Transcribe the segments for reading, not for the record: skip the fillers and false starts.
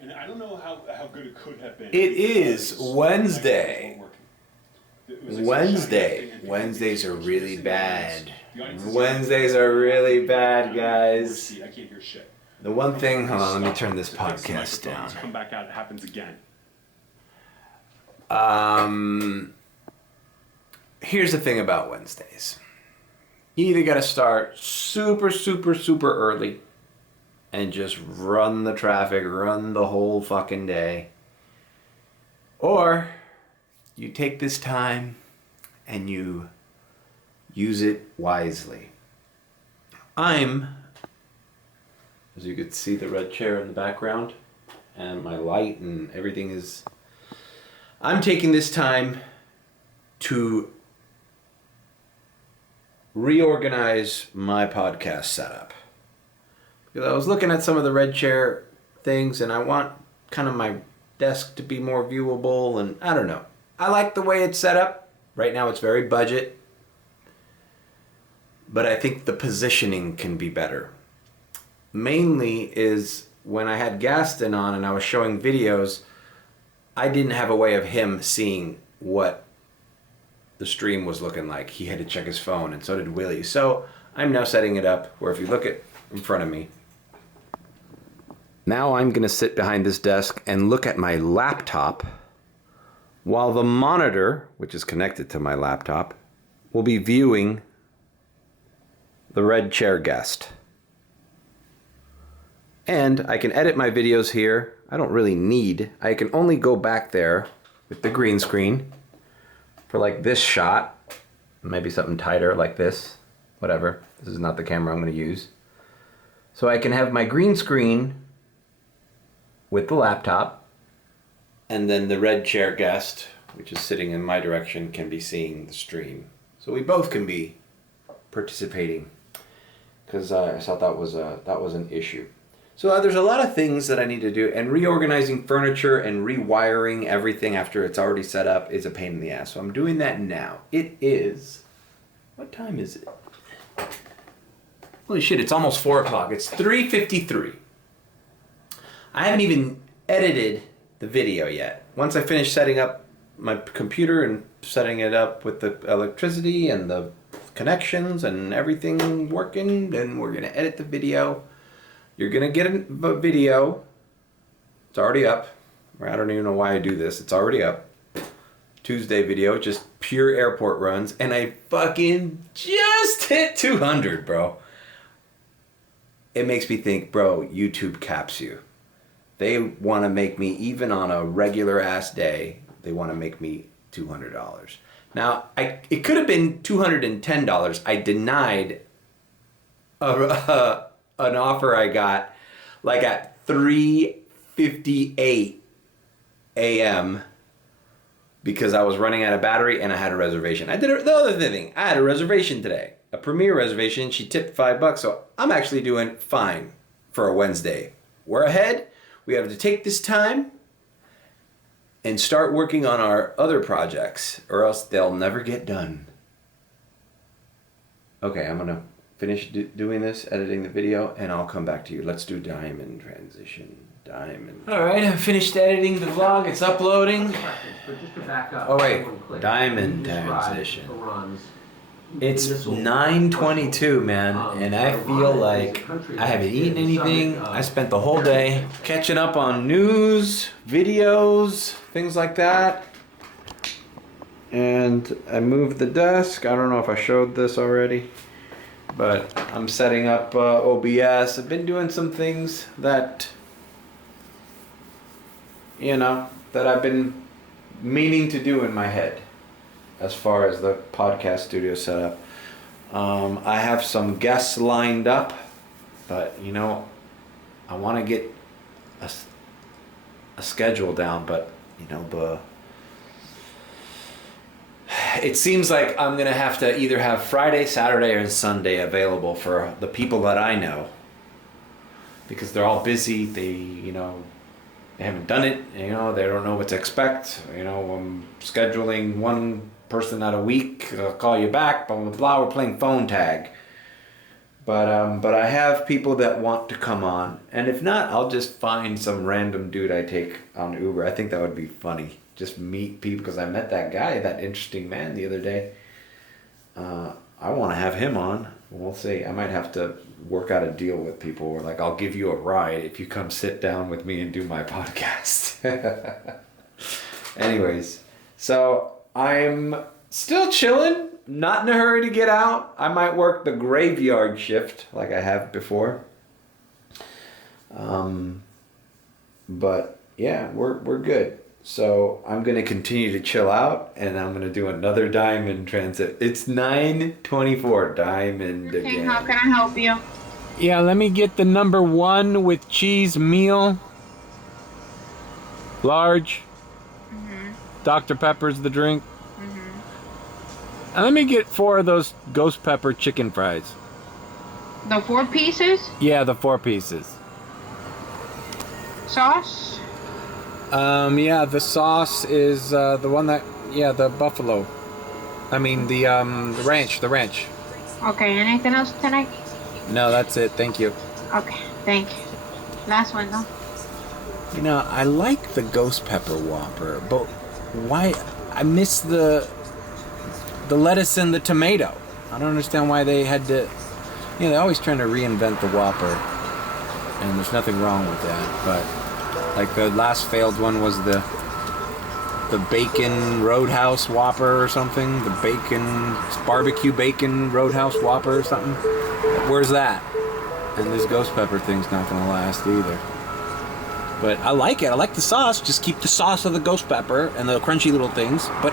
And I don't know how good it could have been. It is Wednesday. Wednesdays are really bad. Wednesdays are really bad, guys. I can't hear shit. The one thing, hold on, let me turn this podcast down. Come back out, it happens again. Here's the thing about Wednesdays. You either got to start super early and just run the traffic, run the whole fucking day. Or you take this time and you use it wisely. As you can see the red chair in the background and my light and everything is, I'm taking this time to reorganize my podcast setup. Because I was looking at some of the red chair things and I want kind of my desk to be more viewable, and I don't know. I like the way it's set up. Right now it's very budget. But I think the positioning can be better. Mainly is when I had Gaston on and I was showing videos, I didn't have a way of him seeing what the stream was looking like. He had to check his phone, and so did Willie. So I'm now setting it up where if you look at in front of me, now I'm going to sit behind this desk and look at my laptop while the monitor, which is connected to my laptop, will be viewing the red chair guest. And I can edit my videos here. I can only go back there with the green screen for like this shot, maybe something tighter like this, whatever. This is not the camera I'm going to use. So I can have my green screen with the laptop, and then the red chair guest, which is sitting in my direction, can be seeing the stream. So we both can be participating, because I thought that was an issue. So there's a lot of things that I need to do, and reorganizing furniture and rewiring everything after it's already set up is a pain in the ass. So I'm doing that now. It is, what time is it? Holy shit, it's almost 4 o'clock. It's 3:53. I haven't even edited the video yet. Once I finish setting up my computer and setting it up with the electricity and the connections and everything working, then we're gonna edit the video. You're going to get a video. It's already up. I don't even know why I do this. It's already up. Tuesday video, just pure airport runs. And I fucking just hit 200, bro. It makes me think, bro, YouTube caps you. They want to make me, even on a regular ass day, they want to make me $200. Now, it could have been $210. I denied an offer I got like at 3:58 a.m. because I was running out of battery and I had a reservation. The other thing, I had a reservation today, a premiere reservation. She tipped $5, so I'm actually doing fine for a Wednesday. We're ahead. We have to take this time and start working on our other projects, or else they'll never get done. Okay, I'm gonna finish doing this, editing the video, and I'll come back to you. Let's do diamond transition. Alright, I finished editing the vlog. It's uploading. Oh wait, diamond transition. It's 9:22, man, and I feel like I haven't eaten anything. I spent the whole day catching up on news, videos, things like that. And I moved the desk. I don't know if I showed this already. But I'm setting up OBS. I've been doing some things that, that I've been meaning to do in my head as far as the podcast studio setup. I have some guests lined up, but, I want to get a schedule down, but, it seems like I'm going to have to either have Friday, Saturday, or Sunday available for the people that I know. Because they're all busy. They haven't done it. They don't know what to expect. I'm scheduling one person out a week. I'll call you back, blah, blah, blah. We're playing phone tag. But I have people that want to come on, and if not, I'll just find some random dude I take on Uber. I think that would be funny. Just meet people, because I met that guy, that interesting man, the other day. I want to have him on. We'll see. I might have to work out a deal with people where, like, I'll give you a ride if you come sit down with me and do my podcast. Anyways, so I'm still chilling, not in a hurry to get out. I might work the graveyard shift like I have before. But yeah, we're good. So I'm going to continue to chill out, and I'm going to do another diamond transit. It's 9:24 diamond again. How can I help you? Yeah, let me get the number 1 with cheese meal. Large. Dr. Pepper's the drink. And let me get 4 of those ghost pepper chicken fries. The 4 pieces? Yeah, the 4 pieces. Sauce? Yeah, the sauce is the one that, yeah, the buffalo. I mean, the ranch. Okay, anything else tonight? No, that's it. Thank you. Okay, thank you. Last one, though. You know, I like the ghost pepper Whopper, but why? I miss the lettuce and the tomato. I don't understand why they had to. You know, they're always trying to reinvent the Whopper, and there's nothing wrong with that. But like the last failed one was the bacon Roadhouse Whopper or something. The barbecue bacon Roadhouse Whopper or something. Where's that? And this ghost pepper thing's not gonna last either. But I like it. I like the sauce. Just keep the sauce of the ghost pepper and the crunchy little things, but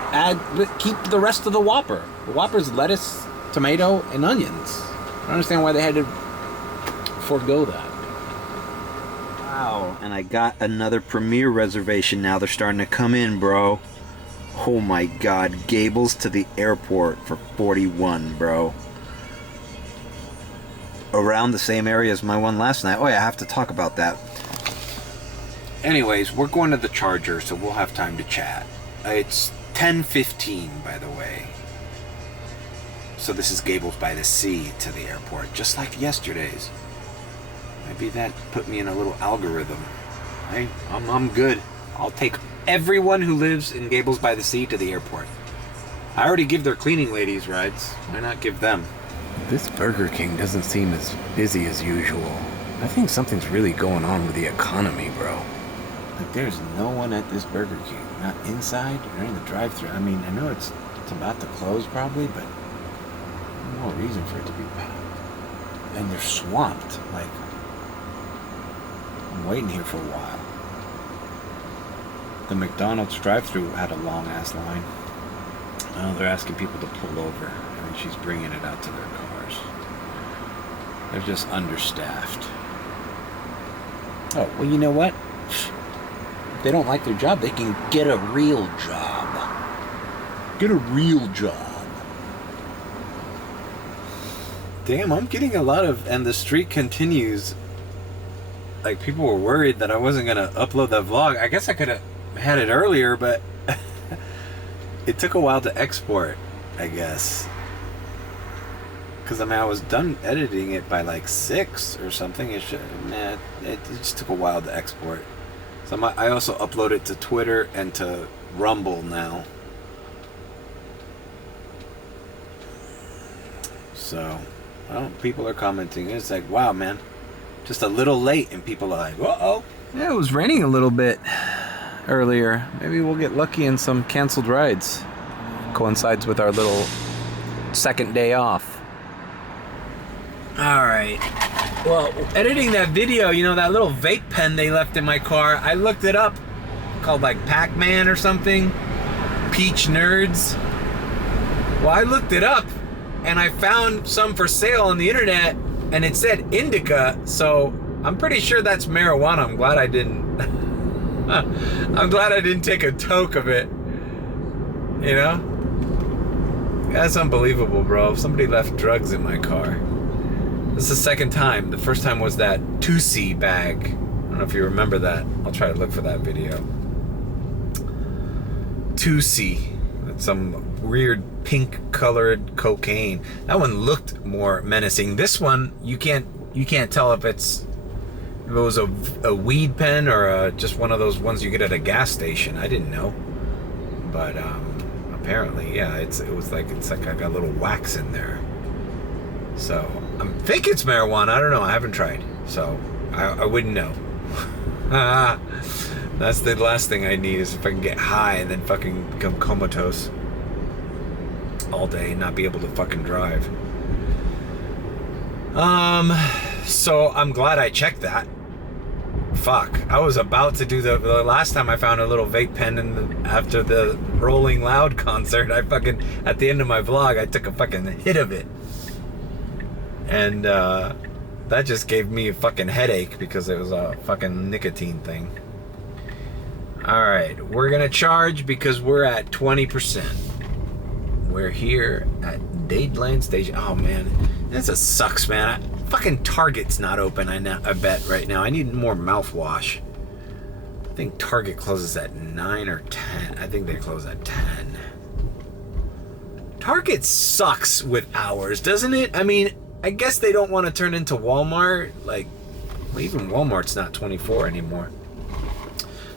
keep the rest of the Whopper. The Whopper's lettuce, tomato, and onions. I don't understand why they had to forego that. Wow. And I got another Premier reservation now. They're starting to come in, bro. Oh my God. Gables to the airport for 41, bro. Around the same area as my one last night. Oh yeah, I have to talk about that. Anyways, we're going to the Charger, so we'll have time to chat. It's 10:15, by the way. So this is Gables by the Sea to the airport, just like yesterday's. Maybe that put me in a little algorithm. I'm good. I'll take everyone who lives in Gables by the Sea to the airport. I already give their cleaning ladies rides. Why not give them? This Burger King doesn't seem as busy as usual. I think something's really going on with the economy, bro. Like, there's no one at this Burger King. Not inside or in the drive-thru. I mean, I know it's about to close probably, but no more reason for it to be packed. And they're swamped. Like, I'm waiting here for a while. The McDonald's drive-thru had a long-ass line. Oh, they're asking people to pull over, and she's bringing it out to their cars. They're just understaffed. Oh, well, you know what? If they don't like their job, they can get a real job. Get a real job. Damn, I'm getting a lot of, and the streak continues. Like, people were worried that I wasn't going to upload that vlog. I guess I could have had it earlier, but it took a while to export, I guess. Because, I mean, I was done editing it by like 6 or something. It just took a while to export. So I also upload it to Twitter and to Rumble now. So, well, people are commenting. It's like, wow, man, just a little late. And people are like, uh-oh. Yeah, it was raining a little bit earlier. Maybe we'll get lucky in some canceled rides. Coincides with our little second day off. All right. Well, editing that video, you know, that little vape pen they left in my car, I looked it up, called like Pac-Man or something, Peach Nerds. Well, I looked it up, and I found some for sale on the internet, and it said indica, so I'm pretty sure that's marijuana. I'm glad I didn't, I'm glad I didn't take a toke of it, you know? That's unbelievable, bro. Somebody left drugs in my car. This is the second time. The first time was that 2C bag. I don't know if you remember that. I'll try to look for that video. 2C. some weird pink colored cocaine. That one looked more menacing. This one, you can't tell if it was a weed pen or just one of those ones you get at a gas station. I didn't know, but apparently, yeah, it's like I got a little wax in there. So I think it's marijuana. I don't know. I haven't tried, so I wouldn't know. That's the last thing I need, is if I can get high and then fucking become comatose all day and not be able to fucking drive. So I'm glad I checked that. Fuck, I was about to do the last time I found a little vape pen after the Rolling Loud concert. I fucking, at the end of my vlog, I took a fucking hit of it. And that just gave me a fucking headache because it was a fucking nicotine thing. Alright, we're gonna charge because we're at 20%. We're here at Dadeland Station. Oh man, this sucks, man. Fucking Target's not open, I bet, right now. I need more mouthwash. I think Target closes at 9 or 10. I think they close at 10. Target sucks with hours, doesn't it? I mean, I guess they don't want to turn into Walmart. Like, well, even Walmart's not 24 anymore.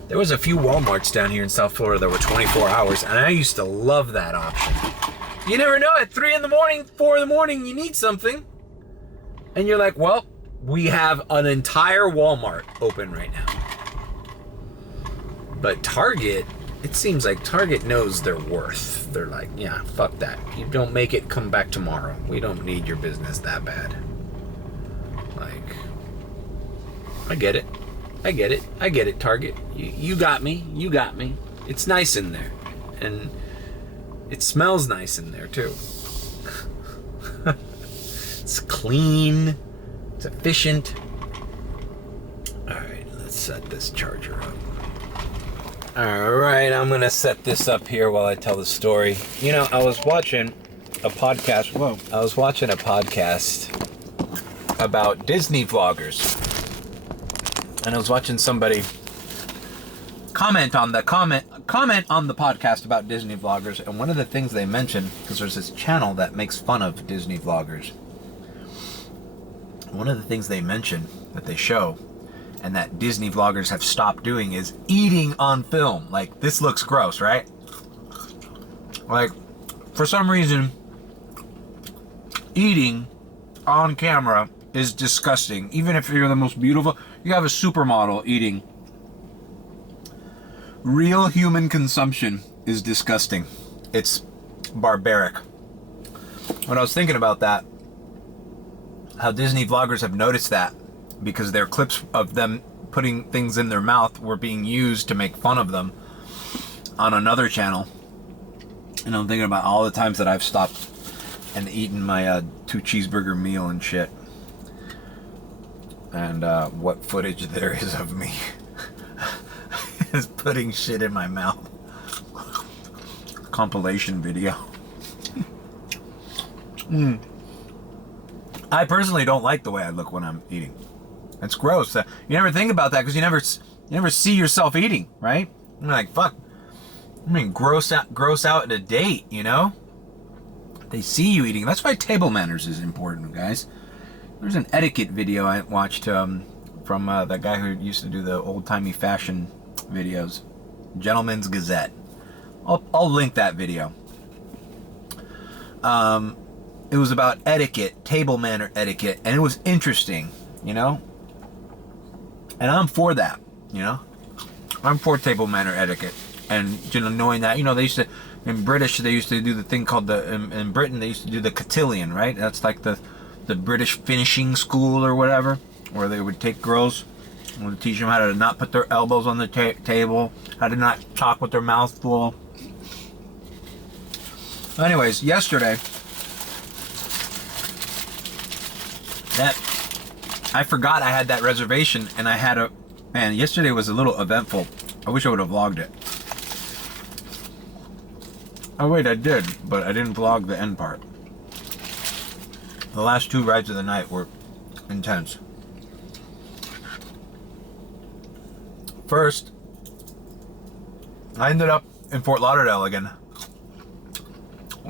There was a few Walmarts down here in South Florida that were 24 hours, and I used to love that option. You never know, at 3 in the morning, 4 in the morning, you need something. And you're like, well, we have an entire Walmart open right now. But Target, it seems like Target knows their worth. They're like, yeah, fuck that. You don't make it, come back tomorrow. We don't need your business that bad. Like, I get it. I get it, Target. You got me. You got me. It's nice in there. And it smells nice in there, too. It's clean. It's efficient. Alright, let's set this charger up. Alright, I'm going to set this up here while I tell the story. You know, I was watching a podcast. Whoa. I was watching a podcast about Disney vloggers. And I was watching somebody comment on the podcast about Disney vloggers, and one of the things they mentioned, because there's this channel that makes fun of Disney vloggers, one of the things they mention that they show and that Disney vloggers have stopped doing is eating on film. Like, this looks gross, right? Like, for some reason, eating on camera is disgusting. Even if you're the most beautiful, you have a supermodel eating. Real human consumption is disgusting. It's barbaric. When I was thinking about that, how Disney vloggers have noticed that because their clips of them putting things in their mouth were being used to make fun of them on another channel. And I'm thinking about all the times that I've stopped and eaten my 2 cheeseburger meal and shit. And what footage there is of me is putting shit in my mouth. Compilation video. I personally don't like the way I look when I'm eating. It's gross. You never think about that because you never see yourself eating, right? You're like, fuck. I mean, gross out at a date, you know? They see you eating. That's why table manners is important, guys. There's an etiquette video I watched from that guy who used to do the old-timey fashion videos, Gentleman's Gazette. I'll link that video. It was about etiquette, table manner etiquette, and it was interesting, you know? And I'm for that, you know? I'm for table manner etiquette. And, you know, knowing that, you know, they used to, in British, they used to do the thing called in Britain, they used to do the cotillion, right? That's like the British finishing school or whatever, where they would take girls and would teach them how to not put their elbows on the table, how to not talk with their mouth full. Anyways, yesterday, I forgot I had that reservation, and I had man, yesterday was a little eventful. I wish I would have vlogged it. Oh wait, I did, but I didn't vlog the end part. The last 2 rides of the night were intense. First, I ended up in Fort Lauderdale again.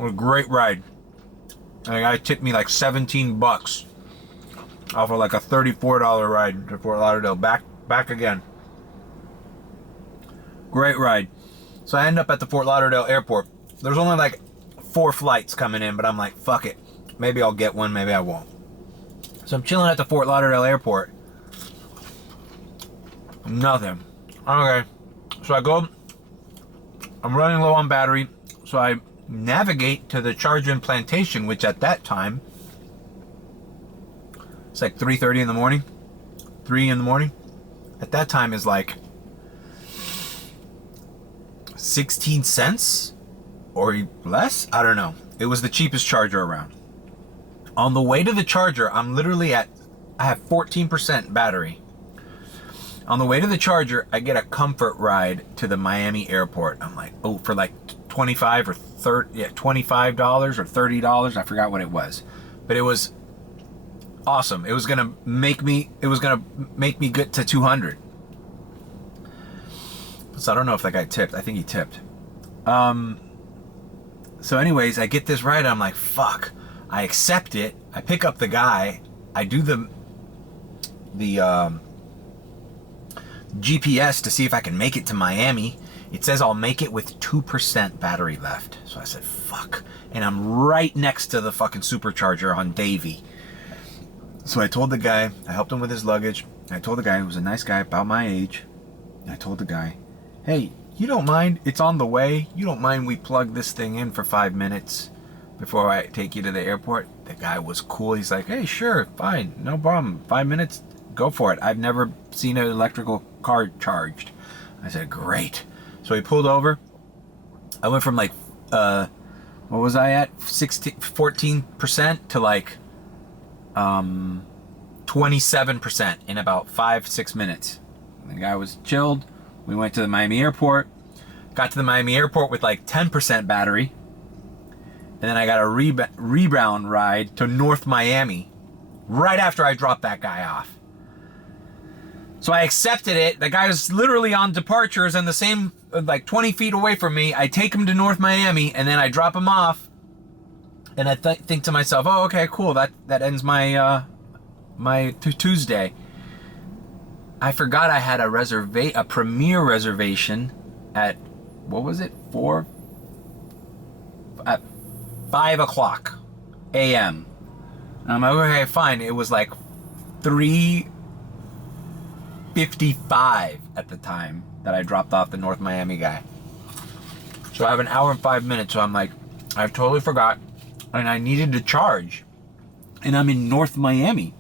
a great ride. And the guy tipped me like $17 off of like a $34 ride to Fort Lauderdale. Back again. Great ride. So I end up at the Fort Lauderdale airport. There's only like 4 flights coming in, but I'm like, fuck it. Maybe I'll get one, maybe I won't. So I'm chilling at the Fort Lauderdale airport. Nothing. Okay. So I go, I'm running low on battery, so I navigate to the charger in Plantation, which at that time, it's like 3:30 in the morning, 3 in the morning. At that time is like 16 cents or less? I don't know. It was the cheapest charger around. On the way to the charger, I have 14% battery. On the way to the charger, I get a comfort ride to the Miami airport. I'm like, oh, for like $25 or $30, I forgot what it was. But it was awesome. It was gonna make me get to 200. So I don't know if that guy tipped. I think he tipped. So anyways, I get this ride, I'm like, fuck. I accept it. I pick up the guy. I do the GPS to see if I can make it to Miami. It says I'll make it with 2% battery left. So I said, fuck. And I'm right next to the fucking supercharger on Davie. So I told the guy, I helped him with his luggage. I told the guy, who was a nice guy, about my age. I told the guy, hey, you don't mind, it's on the way. You don't mind we plug this thing in for 5 minutes before I take you to the airport? The guy was cool. He's like, hey, sure, fine, no problem. 5 minutes, go for it. I've never seen an electrical car charged. I said, great. So he pulled over. I went from like, what was I at? 14% to like 27% in about 5-6 minutes. The guy was chilled. We went to the Miami airport. Got to the Miami airport with like 10% battery. And then I got a rebound ride to North Miami right after I dropped that guy off. So I accepted it. The guy was literally on departures and the same, like 20 feet away from me. I take him to North Miami and then I drop him off. And I think to myself, oh, okay, cool. That ends my my Tuesday. I forgot I had a Premier reservation at, what was it? 5 o'clock a.m. And I'm like, okay, fine. It was like 3:55 at the time that I dropped off the North Miami guy. So I have an hour and 5 minutes. So I'm like, I totally forgot. And I needed to charge. And I'm in North Miami.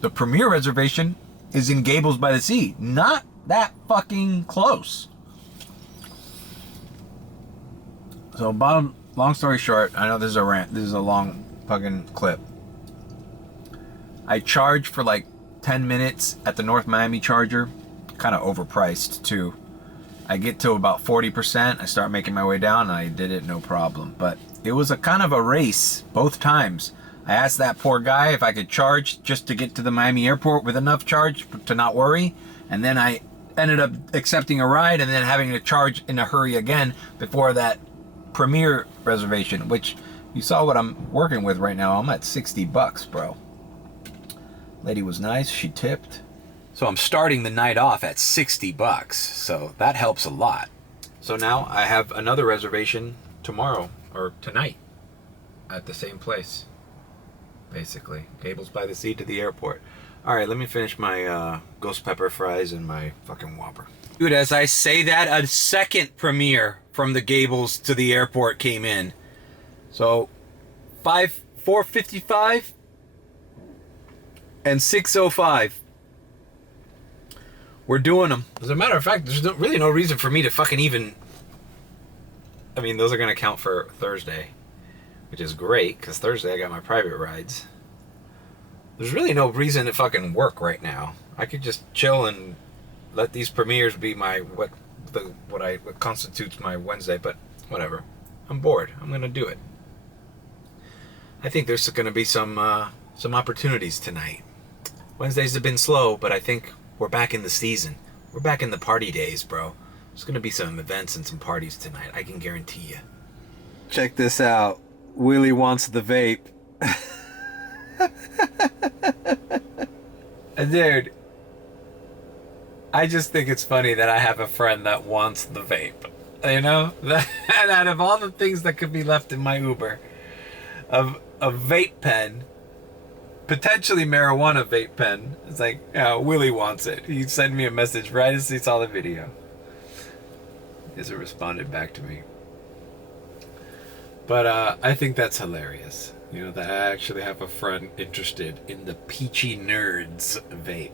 The Premier reservation is in Gables by the Sea. Not that fucking close. So long story short, I know this is a rant. This is a long fucking clip. I charged for like 10 minutes at the North Miami charger. Kind of overpriced too. I get to about 40%. I start making my way down and I did it no problem. But it was a kind of a race both times. I asked that poor guy if I could charge just to get to the Miami airport with enough charge to not worry. And then I ended up accepting a ride and then having to charge in a hurry again before that Premier reservation, which you saw what I'm working with right now. I'm at $60, bro. Lady was nice. She tipped. So I'm starting the night off at $60. So that helps a lot. So now I have another reservation tomorrow or tonight at the same place. Basically, Gables by the Sea to the airport. All right, let me finish my ghost pepper fries and my fucking Whopper. Dude, as I say that, a second Premier from the Gables to the airport came in. So, 4:55 and 6:05. We're doing them. As a matter of fact, there's really no reason for me to fucking even... I mean, those are going to count for Thursday, which is great, because Thursday I got my private rides. There's really no reason to fucking work right now. I could just chill and let these premieres be my what constitutes my Wednesday, but whatever. I'm bored. I'm gonna do it. I think there's gonna be some opportunities tonight. Wednesdays have been slow, but I think we're back in the season. We're back in the party days, bro. There's gonna be some events and some parties tonight. I can guarantee you. Check this out. Willie wants the vape. Dude, I just think it's funny that I have a friend that wants the vape. You know? And out of all the things that could be left in my Uber, a vape pen, potentially marijuana vape pen, it's like, yeah, Willie wants it. He sent me a message right as he saw the video. He hasn't responded back to me. But I think that's hilarious. You know, that I actually have a friend interested in the Peachy Nerds vape.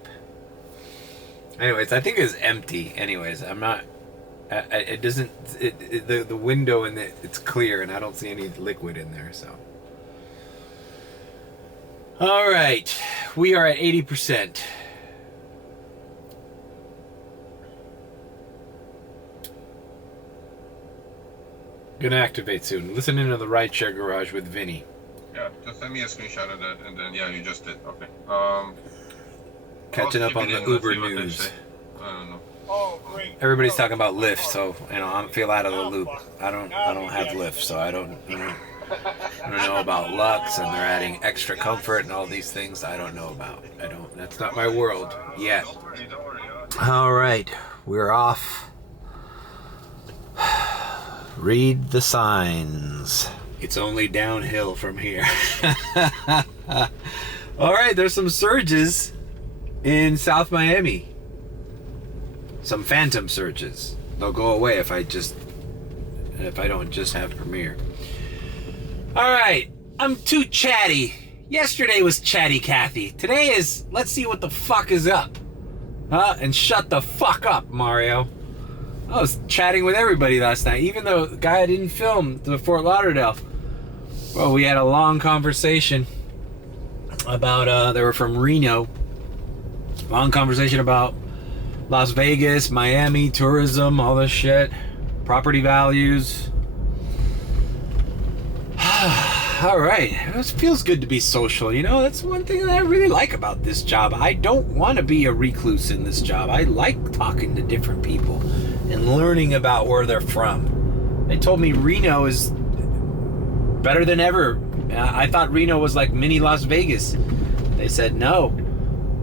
Anyways, I think it's empty. Anyways, I'm not... it doesn't... the window in it, it's clear, and I don't see any liquid in there, so... Alright. We are at 80%. Gonna activate soon. Listening to the Rideshare Garage with Vinny. Yeah, just send me a screenshot of that, and then yeah, you just did. Okay. Catching up on the Uber news. I don't know. Oh, great. Everybody's talking about Lyft, so you know I feel out of the loop. I don't have Lyft, so I don't know about Lux, and they're adding extra comfort and all these things I don't know about. That's not my world yet. Don't worry. All right, we're off. Read the signs. It's only downhill from here. All right, there's some surges in South Miami. Some phantom surges. They'll go away if I don't just have Premiere. All right, I'm too chatty. Yesterday was chatty Cathy. Today is let's see what the fuck is up. And shut the fuck up, Mario. I was chatting with everybody last night, even though the guy didn't film the Fort Lauderdale. Well, we had a long conversation about, they were from Reno. Long conversation about Las Vegas, Miami, tourism, all this shit. Property values. All right, it feels good to be social, you know? That's one thing that I really like about this job. I don't want to be a recluse in this job. I like talking to different people and learning about where they're from. They told me Reno is better than ever. I thought Reno was like mini Las Vegas. They said no.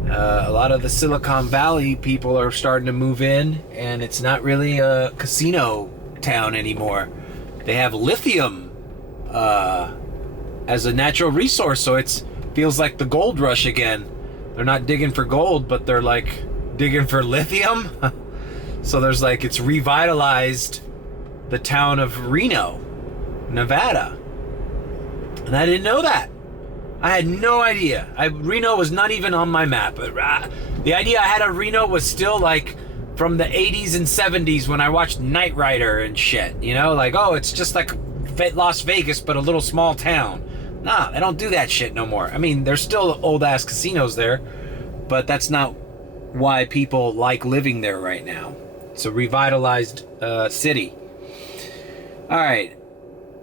A lot of the Silicon Valley people are starting to move in, and it's not really a casino town anymore. They have lithium as a natural resource, so it feels like the gold rush again. They're not digging for gold, but they're like digging for lithium. So there's like, it's revitalized the town of Reno, Nevada. And I didn't know that. I had no idea. Reno was not even on my map. The idea I had of Reno was still like from the 80s and 70s when I watched Knight Rider and shit. You know, like, oh, it's just like Las Vegas, but a little small town. Nah, they don't do that shit no more. I mean, there's still old-ass casinos there, but that's not why people like living there right now. It's a revitalized city. All right,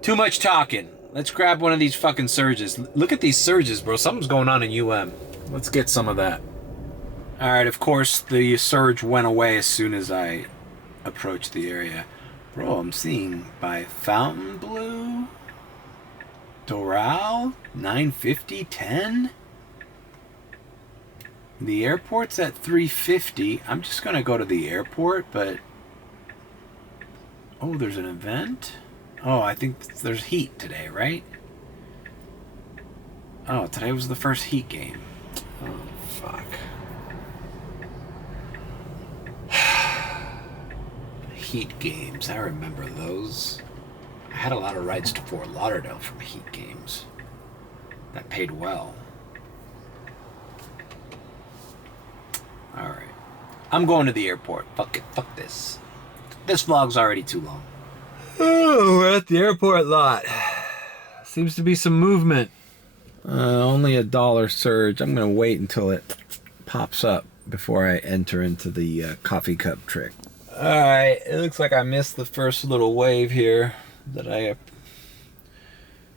too much talking. Let's grab one of these fucking surges. Look at these surges, bro. Something's going on in UM. Let's get some of that. All right, of course, the surge went away as soon as I approached the area. Bro, I'm seeing by Fontainebleau, Doral, 950, 10. The airport's at 350. I'm just gonna go to the airport, but... Oh, there's an event? Oh, I think there's Heat today, right? Oh, today was the first Heat game. Oh, fuck. Heat games, I remember those. I had a lot of rides to Fort Lauderdale from Heat games. That paid well. Alright. I'm going to the airport. Fuck it. Fuck this. This vlog's already too long. Oh, we're at the airport lot. Seems to be some movement. Only $1 surge. I'm going to wait until it pops up before I enter into the coffee cup trick. Alright, it looks like I missed the first little wave here that I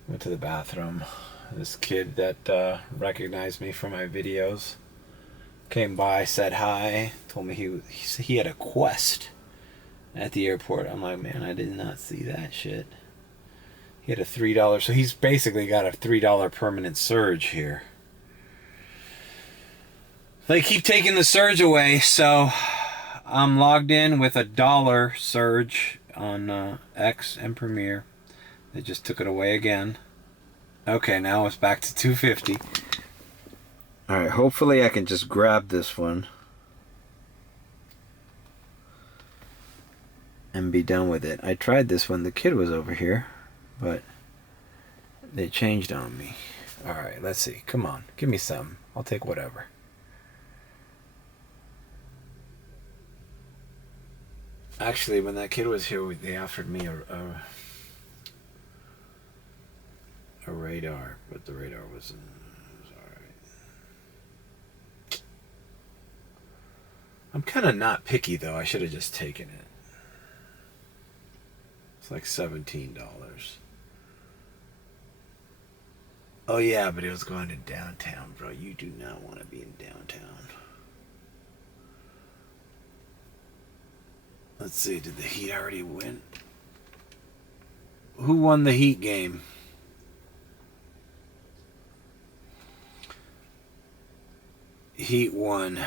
went to the bathroom. This kid that recognized me from my videos came by, said hi, told me he had a quest at the airport. I'm like, man, I did not see that shit. He had a $3, so he's basically got a $3 permanent surge here. They keep taking the surge away, so I'm logged in with a $1 surge on X and Premiere. They just took it away again. Okay, now it's back to 250. Alright, hopefully I can just grab this one and be done with it. I tried this when the kid was over here, but they changed on me. Alright, let's see. Come on, give me some. I'll take whatever. Actually, when that kid was here, they offered me a radar, but the radar was alright. I'm kind of not picky, though. I should have just taken it. It's like $17. Oh, yeah, but it was going to downtown, bro. You do not want to be in downtown. Let's see, did the Heat already win? Who won the Heat game? Heat won.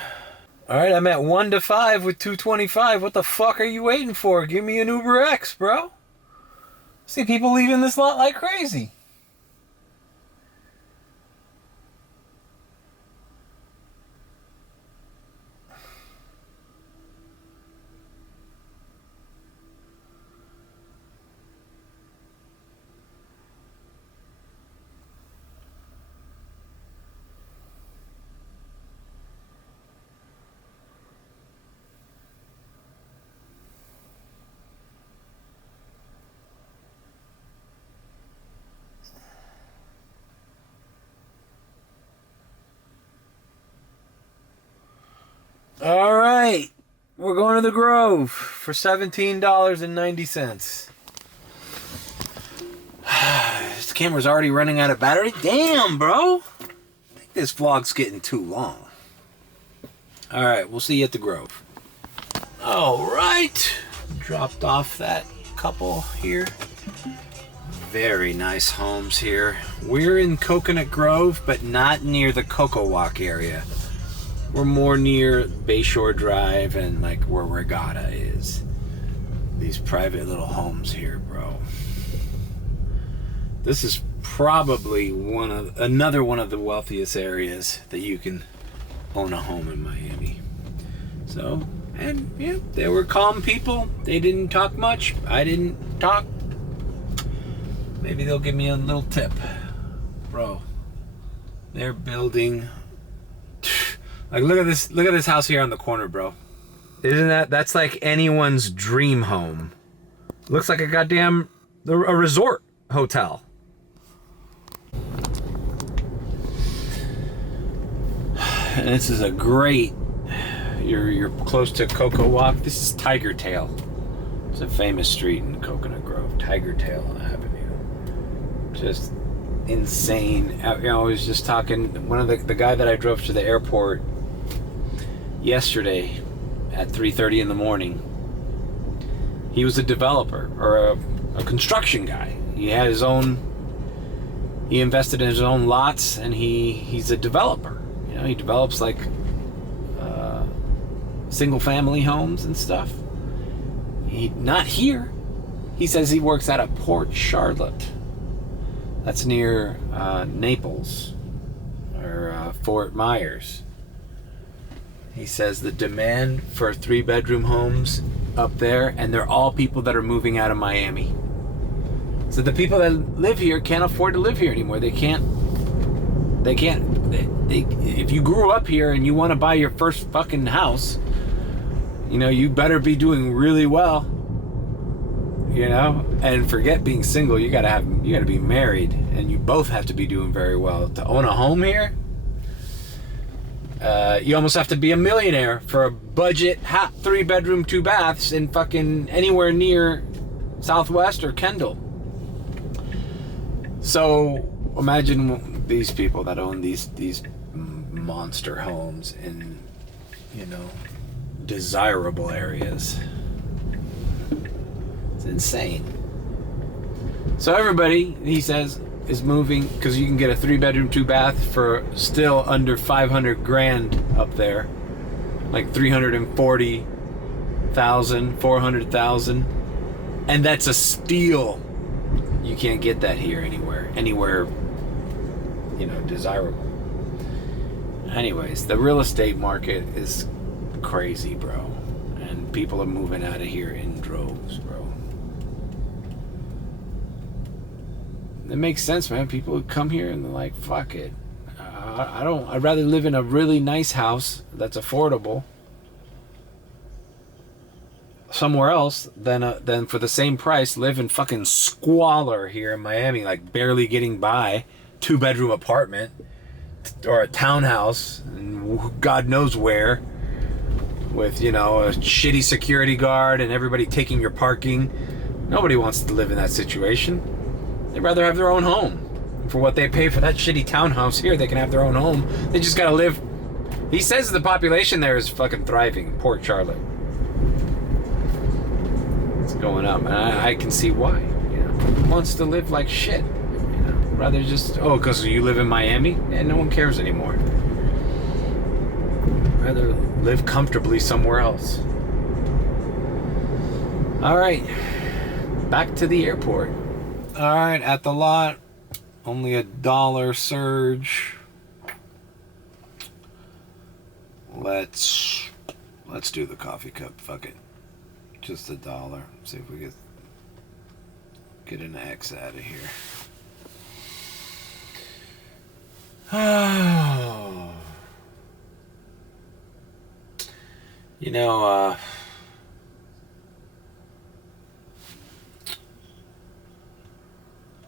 Alright, I'm at 1-5 with 225. What the fuck are you waiting for? Give me an Uber X, bro. See people leaving this lot like crazy. All right, we're going to the Grove for $17.90. This camera's already running out of battery. Damn, bro. I think this vlog's getting too long. All right, we'll see you at the Grove. All right, dropped off that couple here. Very nice homes here. We're in Coconut Grove, but not near the Coco Walk area. We're more near Bayshore Drive and like where Regatta is. These private little homes here, bro. This is probably another one of the wealthiest areas that you can own a home in Miami. So, and yeah, they were calm people. They didn't talk much. I didn't talk. Maybe they'll give me a little tip. Bro, they're building. Like, look at this house here on the corner, bro. That's like anyone's dream home. Looks like a goddamn a resort hotel. And this is a great. You're close to Coco Walk. This is Tiger Tail. It's a famous street in Coconut Grove, Tiger Tail Avenue. Just insane. I was just talking. One of the guy that I drove to the airport yesterday at 3:30 in the morning. He was a developer or a construction guy. He had his own. He invested in his own lots, and he's a developer. You know, he develops like single-family homes and stuff. Not here. He says he works out of Port Charlotte. That's near Naples or Fort Myers. He says the demand for 3-bedroom homes up there, and they're all people that are moving out of Miami. So the people that live here can't afford to live here anymore. They can't. If you grew up here and you want to buy your first fucking house, you know, you better be doing really well. You know, and forget being single. You gotta be married, and you both have to be doing very well to own a home here. You almost have to be a millionaire for a budget 3-bedroom, 2 baths in fucking anywhere near Southwest or Kendall. So imagine these people that own these monster homes in, you know, desirable areas. It's insane. So everybody, he says, is moving because you can get a 3-bedroom, 2-bath for still under 500 grand up there, like 340,000, 400,000, and that's a steal. You can't get that here anywhere, desirable. Anyways, the real estate market is crazy, bro, and people are moving out of here in droves, bro. It makes sense, man. People come here and they're like, fuck it. I'd rather live in a really nice house that's affordable somewhere else than for the same price live in fucking squalor here in Miami, like barely getting by, 2-bedroom apartment or a townhouse, and God knows where, with, a shitty security guard and everybody taking your parking. Nobody wants to live in that situation. They'd rather have their own home. For what they pay for that shitty townhouse here, they can have their own home. They just gotta live. He says the population there is fucking thriving. Port Charlotte. It's going up, and I can see why. Who wants to live like shit? Rather just, because you live in Miami? And no one cares anymore. Rather live comfortably somewhere else. All right, back to the airport. All right, at the lot, only $1 surge. Let's do the coffee cup. Fuck it, just $1. See if we get an X out of here. Oh,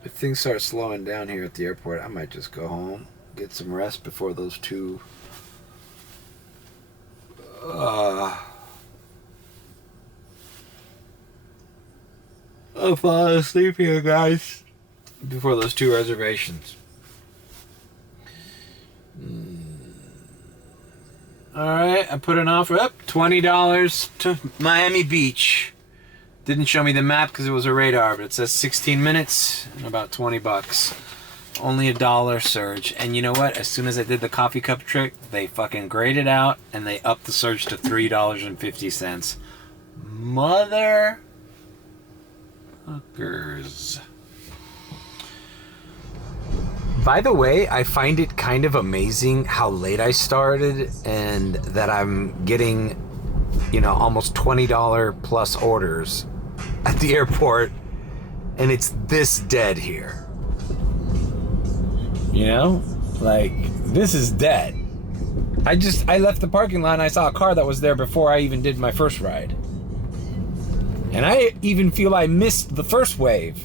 if things start slowing down here at the airport, I might just go home, get some rest before those two I'll fall asleep here, guys, before those 2 reservations. Alright, I put an offer up, $20 to Miami Beach. Didn't show me the map because it was a radar, but it says 16 minutes and about $20. Only $1 surge. And you know what? As soon as I did the coffee cup trick, they fucking graded out and they upped the surge to $3.50. Motherfuckers. By the way, I find it kind of amazing how late I started and that I'm getting, almost $20 plus orders at the airport, and it's this dead here. This is dead. I left the parking lot and I saw a car that was there before I even did my first ride. And I even feel I missed the first wave.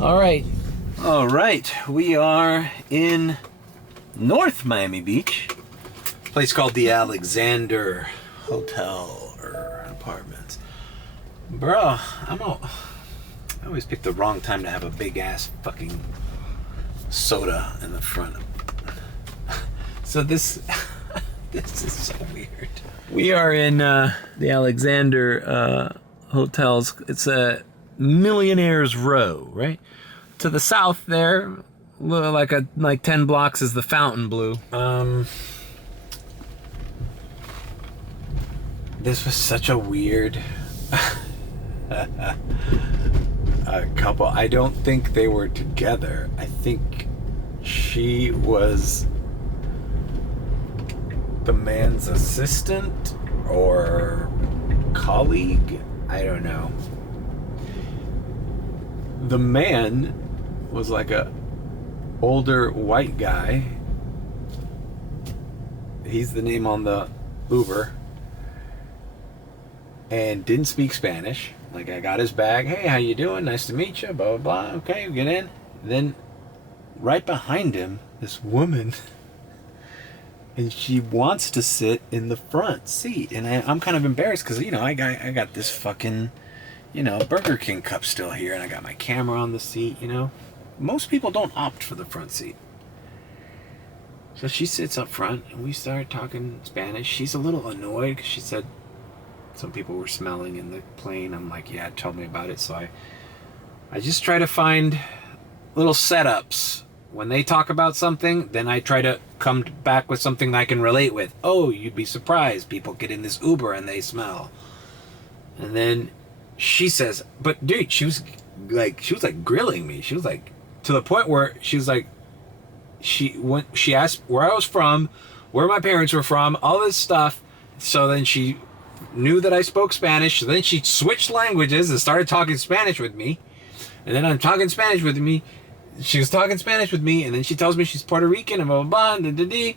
All right, we are in North Miami Beach, a place called the Alexander Hotel or Apartments. Bro, I always pick the wrong time to have a big ass fucking soda in the front. So this is so weird. We are in the Alexander Hotels. It's a Millionaire's Row, right? To the south there, like 10 blocks is the Fontainebleau. This was such a weird couple. I don't think they were together. I think she was the man's assistant or colleague. I don't know. The man was like a older white guy. He's the name on the Uber. And didn't speak Spanish. Like, I got his bag. Hey, how you doing? Nice to meet you. Blah, blah, blah. Okay, get in. Then right behind him, this woman. And she wants to sit in the front seat. And I'm kind of embarrassed because, I got this fucking, Burger King cup still here. And I got my camera on the seat, Most people don't opt for the front seat. So she sits up front and we start talking Spanish. She's a little annoyed because she said, some people were smelling in the plane. I'm like, yeah, tell me about it. So I just try to find little setups. When they talk about something, then I try to come back with something that I can relate with. Oh, you'd be surprised. People get in this Uber and they smell. And then she says, but dude, she was like grilling me. She was like, to the point where she was like, she asked where I was from, where my parents were from, all this stuff. So then she knew that I spoke Spanish. So then she switched languages and started talking Spanish with me. And then I'm talking Spanish with me. She was talking Spanish with me, and then she tells me she's Puerto Rican and blah, blah, blah, da, da, da.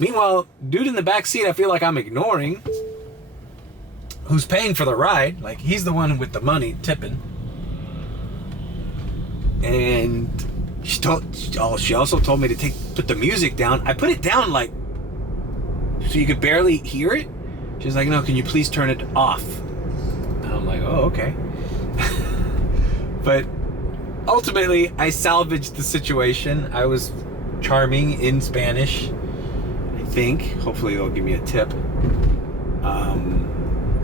Meanwhile, dude in the back seat, I feel like I'm ignoring, who's paying for the ride. Like, he's the one with the money tipping. And she also told me to put the music down. I put it down like so you could barely hear it. She's like, no, can you please turn it off? And I'm like, oh, okay. But ultimately, I salvaged the situation. I was charming in Spanish, I think. Hopefully they'll give me a tip.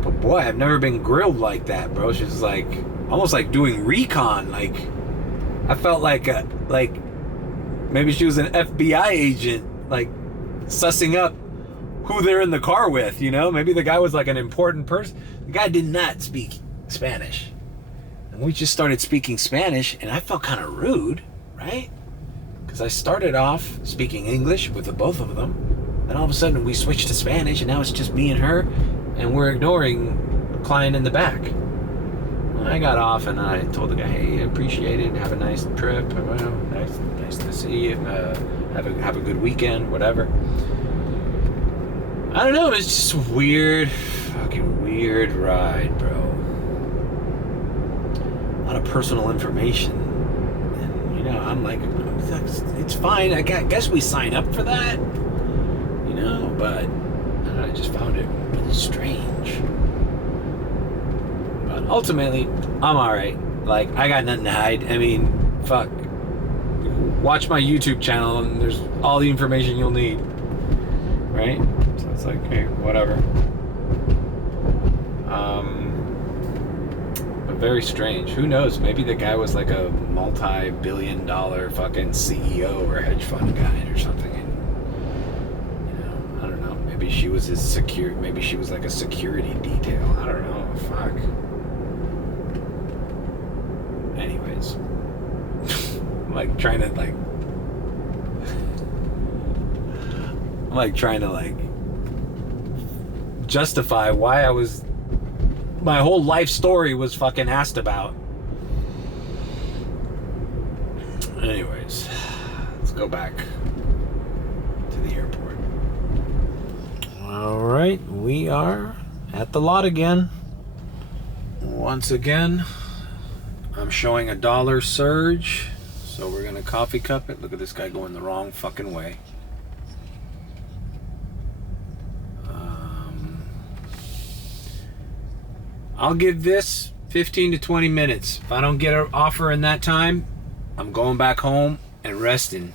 But boy, I've never been grilled like that, bro. She's like, almost like doing recon. Like, I felt like maybe she was an FBI agent, like sussing up who they're in the car with, you know? Maybe the guy was like an important person. The guy did not speak Spanish. And we just started speaking Spanish, and I felt kind of rude, right? Because I started off speaking English with the both of them. Then all of a sudden we switched to Spanish, and now it's just me and her, and we're ignoring the client in the back. I got off and I told the guy, hey, I appreciate it. Have a nice trip. Well, nice to see you. Have a good weekend, whatever. I don't know. It's just a fucking weird ride, bro. A lot of personal information. And, you know, I'm like, it's fine. I guess we sign up for that. You know, but I don't know, I just found it really strange. But ultimately, I'm alright. Like, I got nothing to hide. I mean, fuck. Watch my YouTube channel and there's all the information you'll need. Right? So it's like, hey, whatever. But very strange. Who knows? Maybe the guy was like a multi-billion-dollar fucking CEO or hedge fund guy or something. And, you know, I don't know. Maybe she was his maybe she was like a security detail. I don't know. Fuck. Anyways. I'm like trying to justify why my whole life story was fucking asked about. Anyways, let's go back to the airport. All right, we are at the lot again. Once again, I'm showing $1 surge, so we're gonna coffee cup it. Look at this guy going the wrong fucking way. I'll give this 15 to 20 minutes. If I don't get an offer in that time, I'm going back home and resting.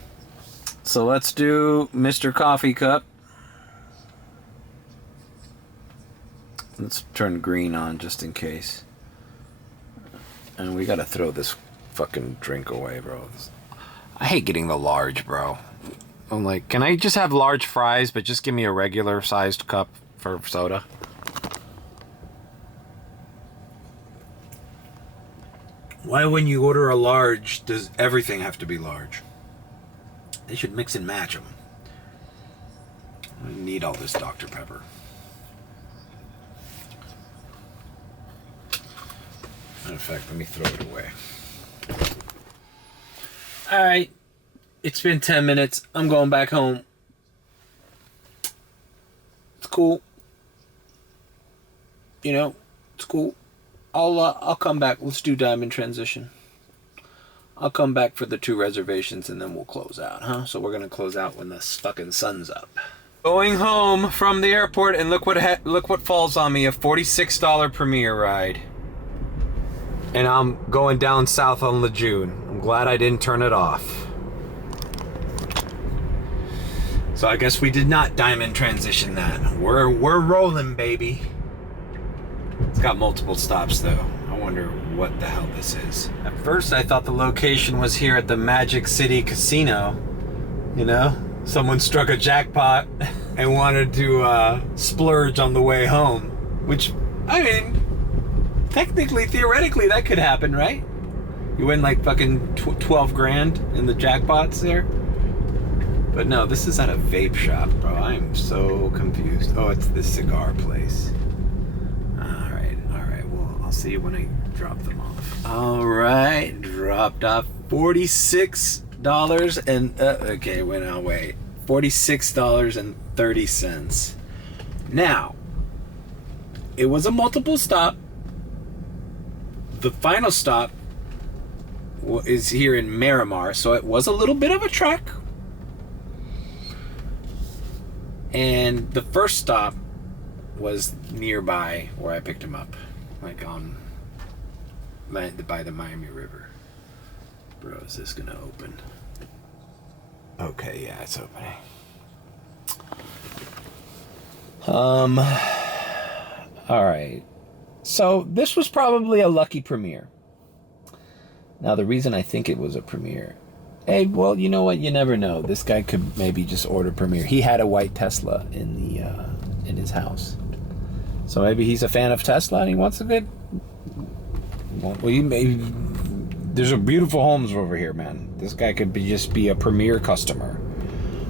So let's do Mr. Coffee Cup. Let's turn green on just in case. And we gotta throw this fucking drink away, bro. I hate getting the large, bro. I'm like, can I just have large fries, but just give me a regular sized cup for soda? Why when you order a large, does everything have to be large? They should mix and match them. I need all this Dr. Pepper. Matter of fact, let me throw it away. Alright, it's been 10 minutes. I'm going back home. It's cool. You know, it's cool. I'll come back. Let's do diamond transition. I'll come back for the 2 reservations and then we'll close out, huh? So we're gonna close out when the fucking sun's up. Going home from the airport, and look what falls on me, a $46 Premier ride. And I'm going down south on Lejeune. I'm glad I didn't turn it off. So I guess we did not diamond transition that. We're rolling, baby. It's got multiple stops though. I wonder what the hell this is. At first I thought the location was here at the Magic City Casino. You know? Someone struck a jackpot and wanted to splurge on the way home. Which, I mean, technically, theoretically, that could happen, right? You win like fucking 12 grand in the jackpots there. But no, this is at a vape shop, bro. I am so confused. Oh, it's the cigar place. All right. Well, I'll see you when I drop them off. All right, dropped off $46 and okay, wait, now wait. $46.30. Now, it was a multiple stop. The final stop is here in Miramar, so it was a little bit of a trek. And the first stop was nearby where I picked him up, like on by the Miami River. Bro, is this gonna open? Okay, yeah, it's opening. All right. So this was probably a lucky premiere. Now, the reason I think it was a premiere, hey, well, you know what? You never know. This guy could maybe just order premiere. He had a white Tesla in his house, so maybe he's a fan of Tesla and he wants a good. Well, there's a beautiful homes over here, man. This guy could just be a premier customer.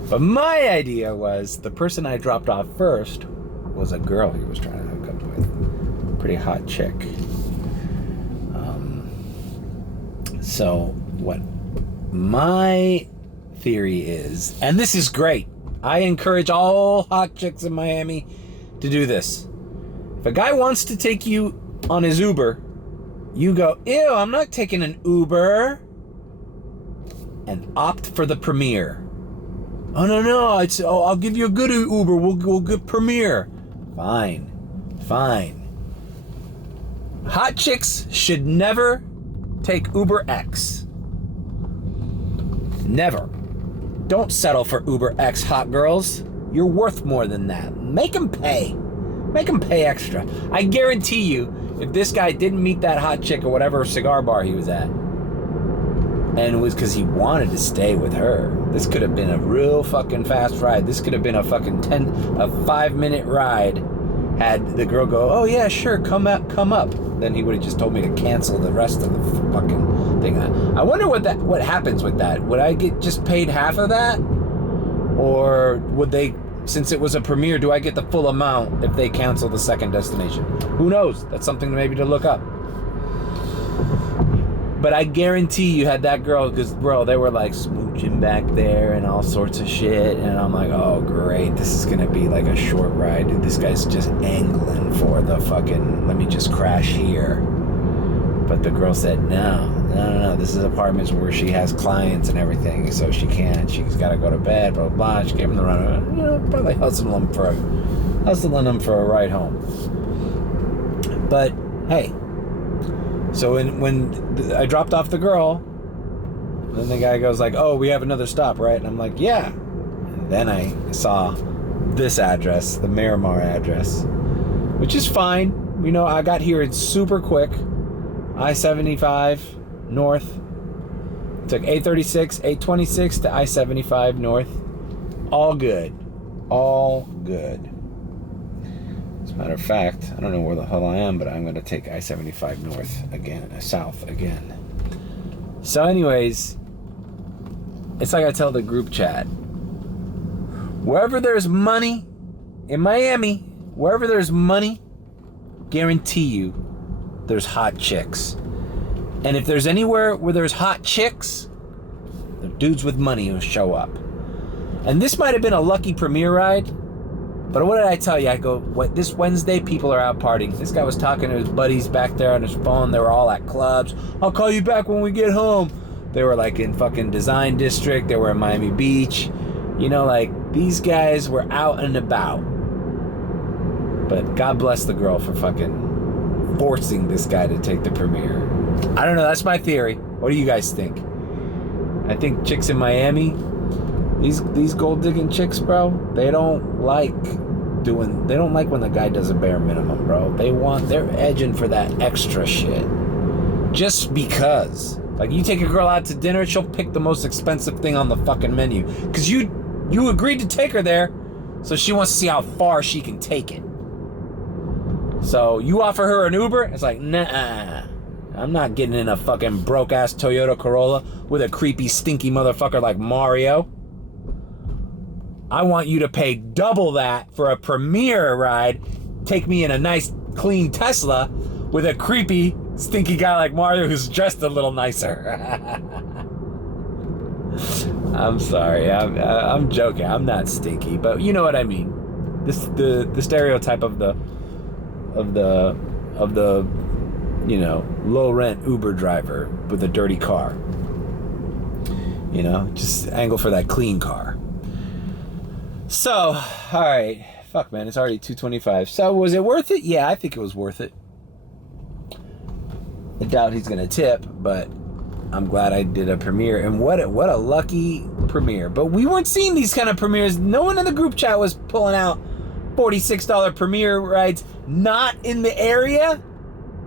But my idea was the person I dropped off first was a girl he was trying to hook up with. Pretty hot chick. So what my theory is, and this is great. I encourage all hot chicks in Miami to do this. If a guy wants to take you on his Uber, you go, ew, I'm not taking an Uber, and opt for the Premier. Oh, no, I'll give you a good Uber, we'll get Premier. Fine. Hot chicks should never take Uber X. Never. Don't settle for Uber X, hot girls. You're worth more than that. Make them pay. Make them pay extra. I guarantee you, if this guy didn't meet that hot chick or whatever cigar bar he was at, and it was because he wanted to stay with her, this could have been a real fucking fast ride. This could have been a fucking 5-minute ride. Had the girl go, oh yeah, sure, come up. Then he would have just told me to cancel the rest of the fucking thing. I wonder what happens with that. Would I get just paid half of that? Or would they, since it was a premiere, do I get the full amount if they cancel the second destination? Who knows? That's something maybe to look up. But I guarantee you had that girl, because, bro, they were like smooching back there and all sorts of shit. And I'm like, oh, great. This is going to be like a short ride. Dude, this guy's just angling for the fucking, let me just crash here. But the girl said, no. This is apartments where she has clients and everything. So she can't. She's got to go to bed, blah, blah. She gave him the run. You know, probably hustling them for a ride home. But, hey. So when I dropped off the girl, then the guy goes like, oh, we have another stop, right? And I'm like, yeah. And then I saw this address, the Miramar address, which is fine. You know, I got here, it's super quick. I-75 north. Took 836, 826 to I-75 north. All good. As a matter of fact, I don't know where the hell I am, but I'm going to take I-75 south again. So anyways, it's like I tell the group chat. Wherever there's money in Miami, wherever there's money, guarantee you there's hot chicks. And if there's anywhere where there's hot chicks, the dudes with money will show up. And this might have been a lucky premiere ride. But what did I tell you? I go, this Wednesday, people are out partying. This guy was talking to his buddies back there on his phone. They were all at clubs. I'll call you back when we get home. They were like in fucking Design District. They were in Miami Beach. You know, like, these guys were out and about. But God bless the girl for fucking forcing this guy to take the premiere. I don't know. That's my theory. What do you guys think? I think chicks in Miami, these gold digging chicks, bro, they don't like doing. They don't like when the guy does a bare minimum, bro. They're edging for that extra shit. Just because. Like, you take a girl out to dinner, she'll pick the most expensive thing on the fucking menu. Because you agreed to take her there, so she wants to see how far she can take it. So you offer her an Uber, it's like, nah. I'm not getting in a fucking broke-ass Toyota Corolla with a creepy, stinky motherfucker like Mario. I want you to pay double that for a Premier ride. Take me in a nice, clean Tesla with a creepy, stinky guy like Mario who's dressed a little nicer. I'm sorry. I'm joking. I'm not stinky, but you know what I mean. The stereotype of the you know, low rent Uber driver with a dirty car. You know, just angle for that clean car. So, all right. Fuck, man, it's already 2:25. So, was it worth it? Yeah, I think it was worth it. I doubt he's gonna tip, but I'm glad I did a premiere. And what a lucky premiere. But we weren't seeing these kind of premieres. No one in the group chat was pulling out $46 premiere rides. Not in the area.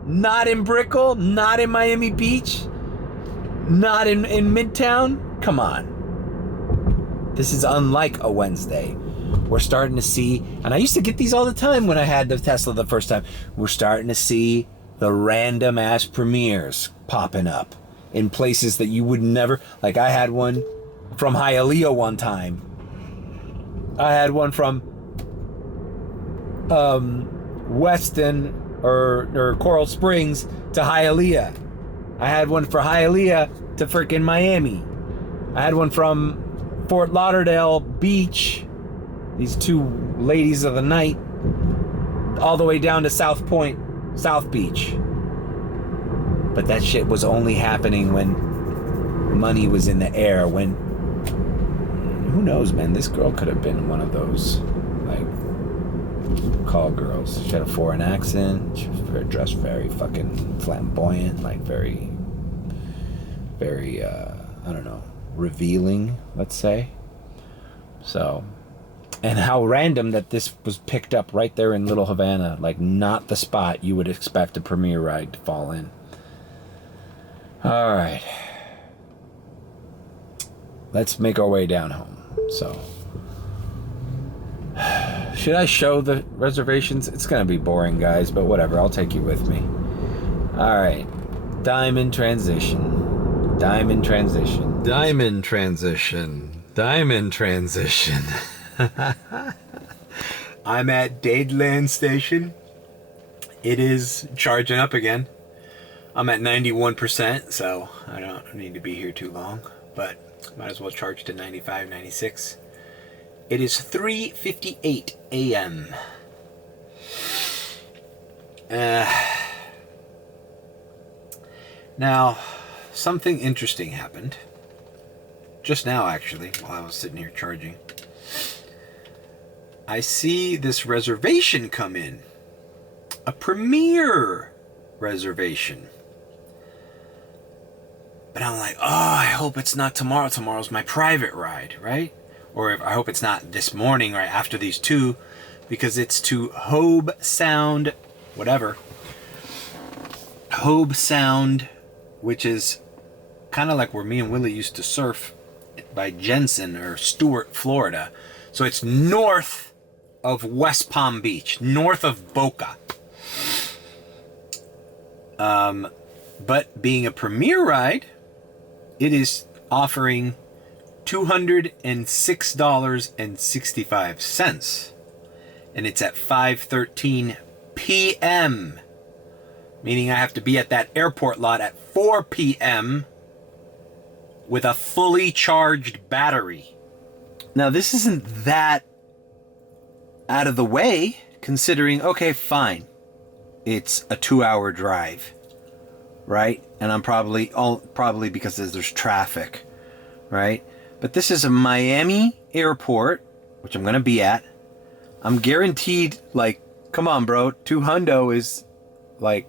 Not in Brickell. Not in Miami Beach. Not in Midtown. Come on. This is unlike a Wednesday. We're starting to see, and I used to get these all the time when I had the Tesla the first time. We're starting to see the random ass premieres popping up in places that you would never, like I had one from Hialeah one time. I had one from Weston or Coral Springs to Hialeah. I had one for Hialeah to freaking Miami. I had one from Fort Lauderdale Beach, these two ladies of the night, all the way down to South Point, South Beach. But that shit was only happening when money was in the air, when, who knows, man, this girl could have been one of those, like, call girls. She had a foreign accent, she was dressed very fucking flamboyant, like very, I don't know, revealing, let's say. So, and how random that this was picked up right there in Little Havana, like not the spot you would expect a premiere ride to fall in. All right, let's make our way down home. So, should I show the reservations? It's gonna be boring, guys, but whatever, I'll take you with me. All right, diamond transition, diamond transition, diamond transition, diamond transition. I'm at Dadeland Station. It is charging up again. I'm at 91%, so I don't need to be here too long, but might as well charge to 95, 96. It is 3:58 a.m. Now, something interesting happened. Just now, actually, while I was sitting here charging. I see this reservation come in. A Premier reservation. But I'm like, oh, I hope it's not tomorrow. Tomorrow's my private ride, right? Or I hope it's not this morning right after these two, because it's to Hobe Sound, whatever. Hobe Sound, which is kind of like where me and Willie used to surf by Jensen or Stuart, Florida. So it's north of West Palm Beach, north of Boca. But being a Premier ride, it is offering $206.65. And it's at 5:13 p.m. Meaning I have to be at that airport lot at 4 p.m. with a fully charged battery. Now, this isn't that out of the way, considering, okay, fine, it's a 2-hour drive, right? And I'm probably because there's traffic, right? But this is a Miami airport, which I'm gonna be at. I'm guaranteed, like, come on, bro, $200 is like,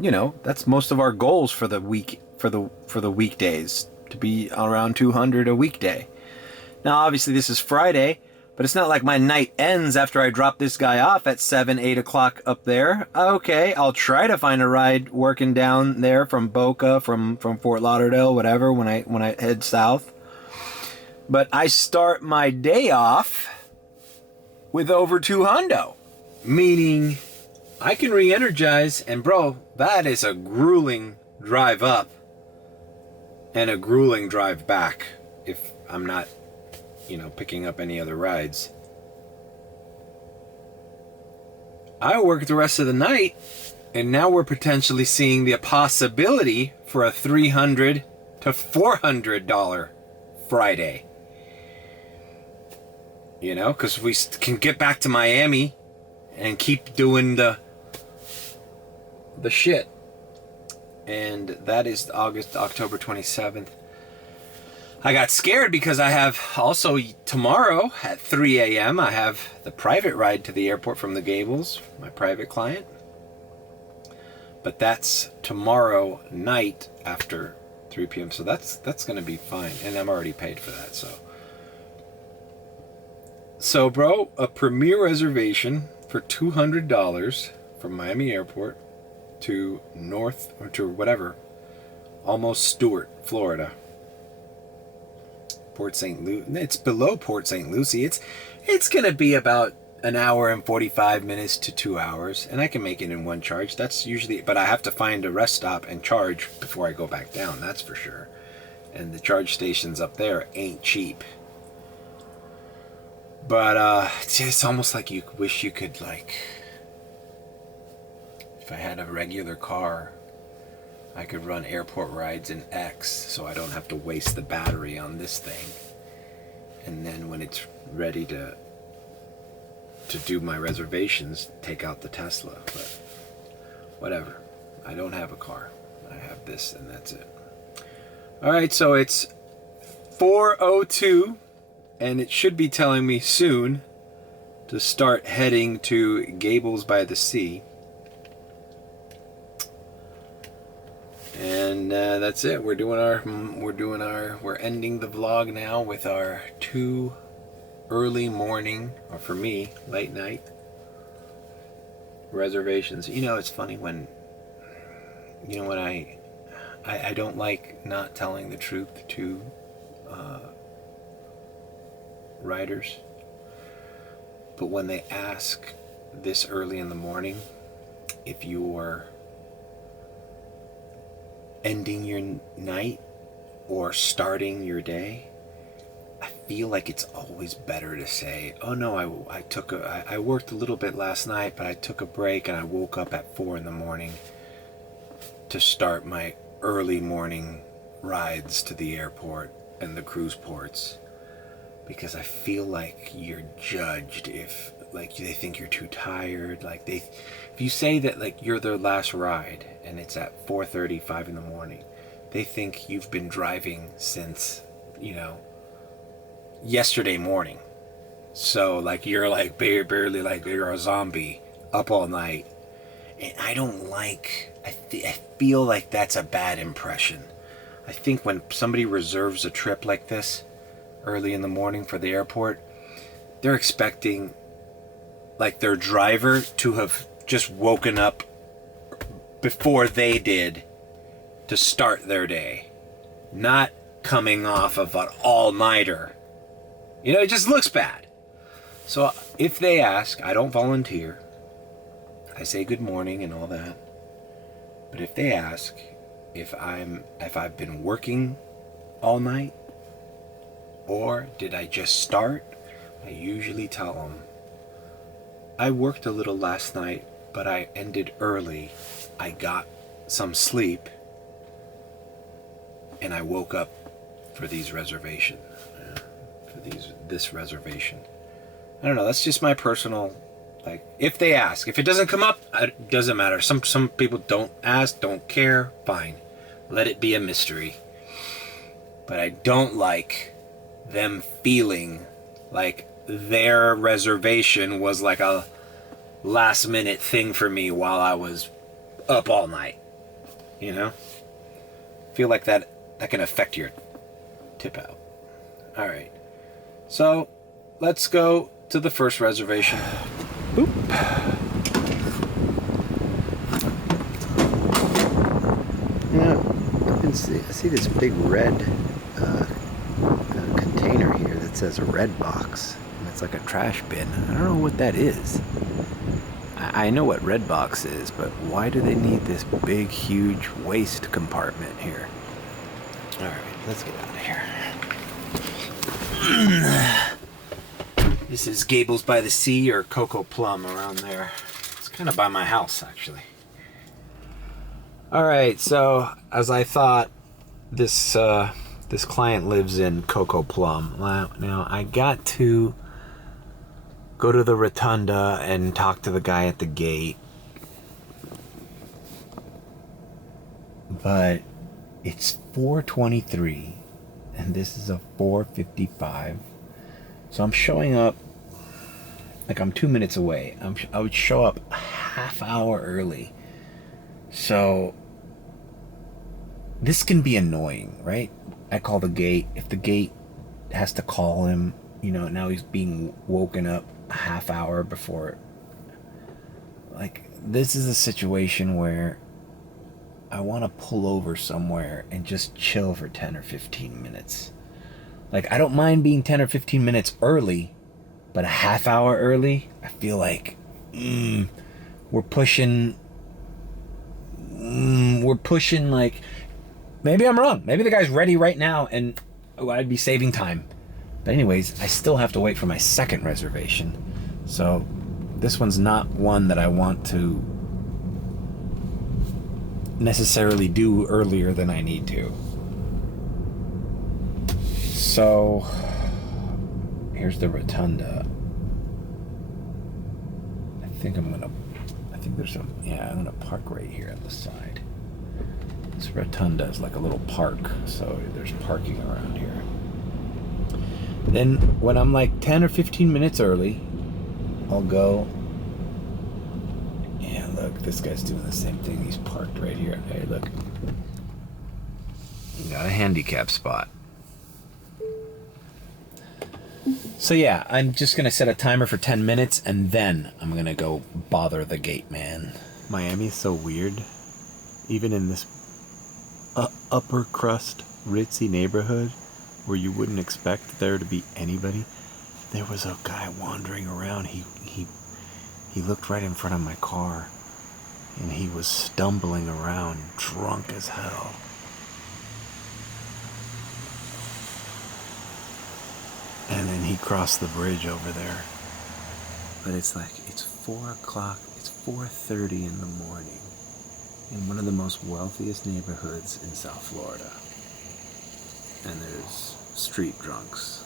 you know, that's most of our goals for the week, for the weekdays, to be around $200 a weekday. Now, obviously, this is Friday. But it's not like my night ends after I drop this guy off at 7, 8 o'clock up there. Okay, I'll try to find a ride working down there from Boca, from Fort Lauderdale, whatever, when I head south. But I start my day off with over 200, meaning I can re-energize. And bro, that is a grueling drive up and a grueling drive back if I'm not, picking up any other rides. I work the rest of the night, and now we're potentially seeing the possibility for a $300 to $400 Friday. Because we can get back to Miami and keep doing the shit. And that is October 27th. I got scared because I have also tomorrow at 3 a.m. I have the private ride to the airport from the Gables, my private client. But that's tomorrow night after 3 p.m. So that's going to be fine. And I'm already paid for that. So bro, a premier reservation for $200 from Miami Airport to almost Stuart, Florida. Port St. Lucie. It's below Port St. Lucie. It's gonna be about an hour and 45 minutes to 2 hours, and I can make it in one charge. That's usually, but I have to find a rest stop and charge before I go back down. That's for sure. And the charge stations up there ain't cheap. But it's almost like you wish you could, if I had a regular car, I could run airport rides in X, so I don't have to waste the battery on this thing. And then when it's ready to do my reservations, take out the Tesla. But whatever. I don't have a car. I have this, and that's it. All right, so it's 4:02, and it should be telling me soon to start heading to Gables by the Sea. And that's it. We're ending the vlog now with our 2 early morning, or for me, late night reservations. It's funny when I don't like not telling the truth to riders, but when they ask this early in the morning if you're ending your night or starting your day, I feel like it's always better to say, oh no, I worked a little bit last night, but I took a break and I woke up at 4 in the morning to start my early morning rides to the airport and the cruise ports, because I feel like you're judged if they think you're too tired. If you say that you're their last ride and it's at 4:30, 5 in the morning, they think you've been driving since yesterday morning. So you're barely you're a zombie up all night, and I don't I feel like that's a bad impression. I think when somebody reserves a trip like this early in the morning for the airport, they're expecting their driver to have just woken up before they did to start their day, not coming off of an all-nighter. It just looks bad. So if they ask, I don't volunteer. I say good morning and all that. But if they ask if I've been working all night or did I just start, I usually tell them, I worked a little last night, but I ended early. I got some sleep, and I woke up for these reservations. This reservation. I don't know. That's just my personal. If they ask, if it doesn't come up, it doesn't matter. Some people don't ask, don't care. Fine, let it be a mystery. But I don't like them feeling like their reservation was a last minute thing for me while I was up all night. Feel like that can affect your tip out. All right. So let's go to the first reservation. Boop. I see this big red container here that says red box. And it's like a trash bin. I don't know what that is. I know what red box is, but why do they need this big, huge waste compartment here? All right, let's get out of here. This is Gables by the Sea or Cocoa Plum around there. It's kind of by my house, actually. All right, so as I thought, this client lives in Cocoa Plum. Now I got to go to the rotunda and talk to the guy at the gate, but it's 4:23 and this is a 4:55, so I'm showing up like I'm 2 minutes away. I would show up a half hour early. So this can be annoying, right? I call the gate. If the gate has to call him, you know, now he's being woken up a half hour before. Like, this is a situation where I want to pull over somewhere and just chill for 10 or 15 minutes. Like, I don't mind being 10 or 15 minutes early, but a half hour early, I feel like we're pushing like, maybe I'm wrong. Maybe the guy's ready right now and I'd be saving time. But anyways, I still have to wait for my second reservation. So this one's not one that I want to necessarily do earlier than I need to. So here's the rotunda. I think I'm gonna park right here on the side. This rotunda is like a little park, so there's parking around here. Then when I'm like 10 or 15 minutes early, I'll go. Yeah, look, this guy's doing the same thing. He's parked right here. Hey, look. You got a handicap spot. So yeah, I'm just gonna set a timer for 10 minutes and then I'm gonna go bother the gate man. Miami's so weird. Even in this upper crust ritzy neighborhood where you wouldn't expect there to be anybody, there was a guy wandering around. He looked right in front of my car and he was stumbling around drunk as hell. And then he crossed the bridge over there. But it's like, it's 4 o'clock, it's 4:30 in the morning in one of the most wealthiest neighborhoods in South Florida. And there's street drunks.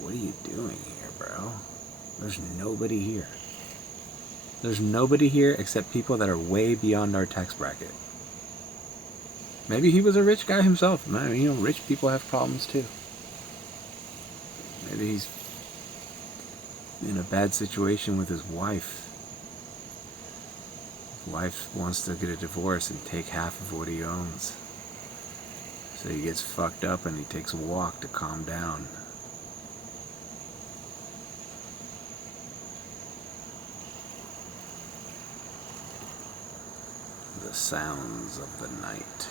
What are you doing here, bro? There's nobody here. There's nobody here except people that are way beyond our tax bracket. Maybe he was a rich guy himself. Man, you know, rich people have problems too. Maybe he's in a bad situation with his wife. His wife wants to get a divorce and take half of what he owns. So he gets fucked up and he takes a walk to calm down. The sounds of the night.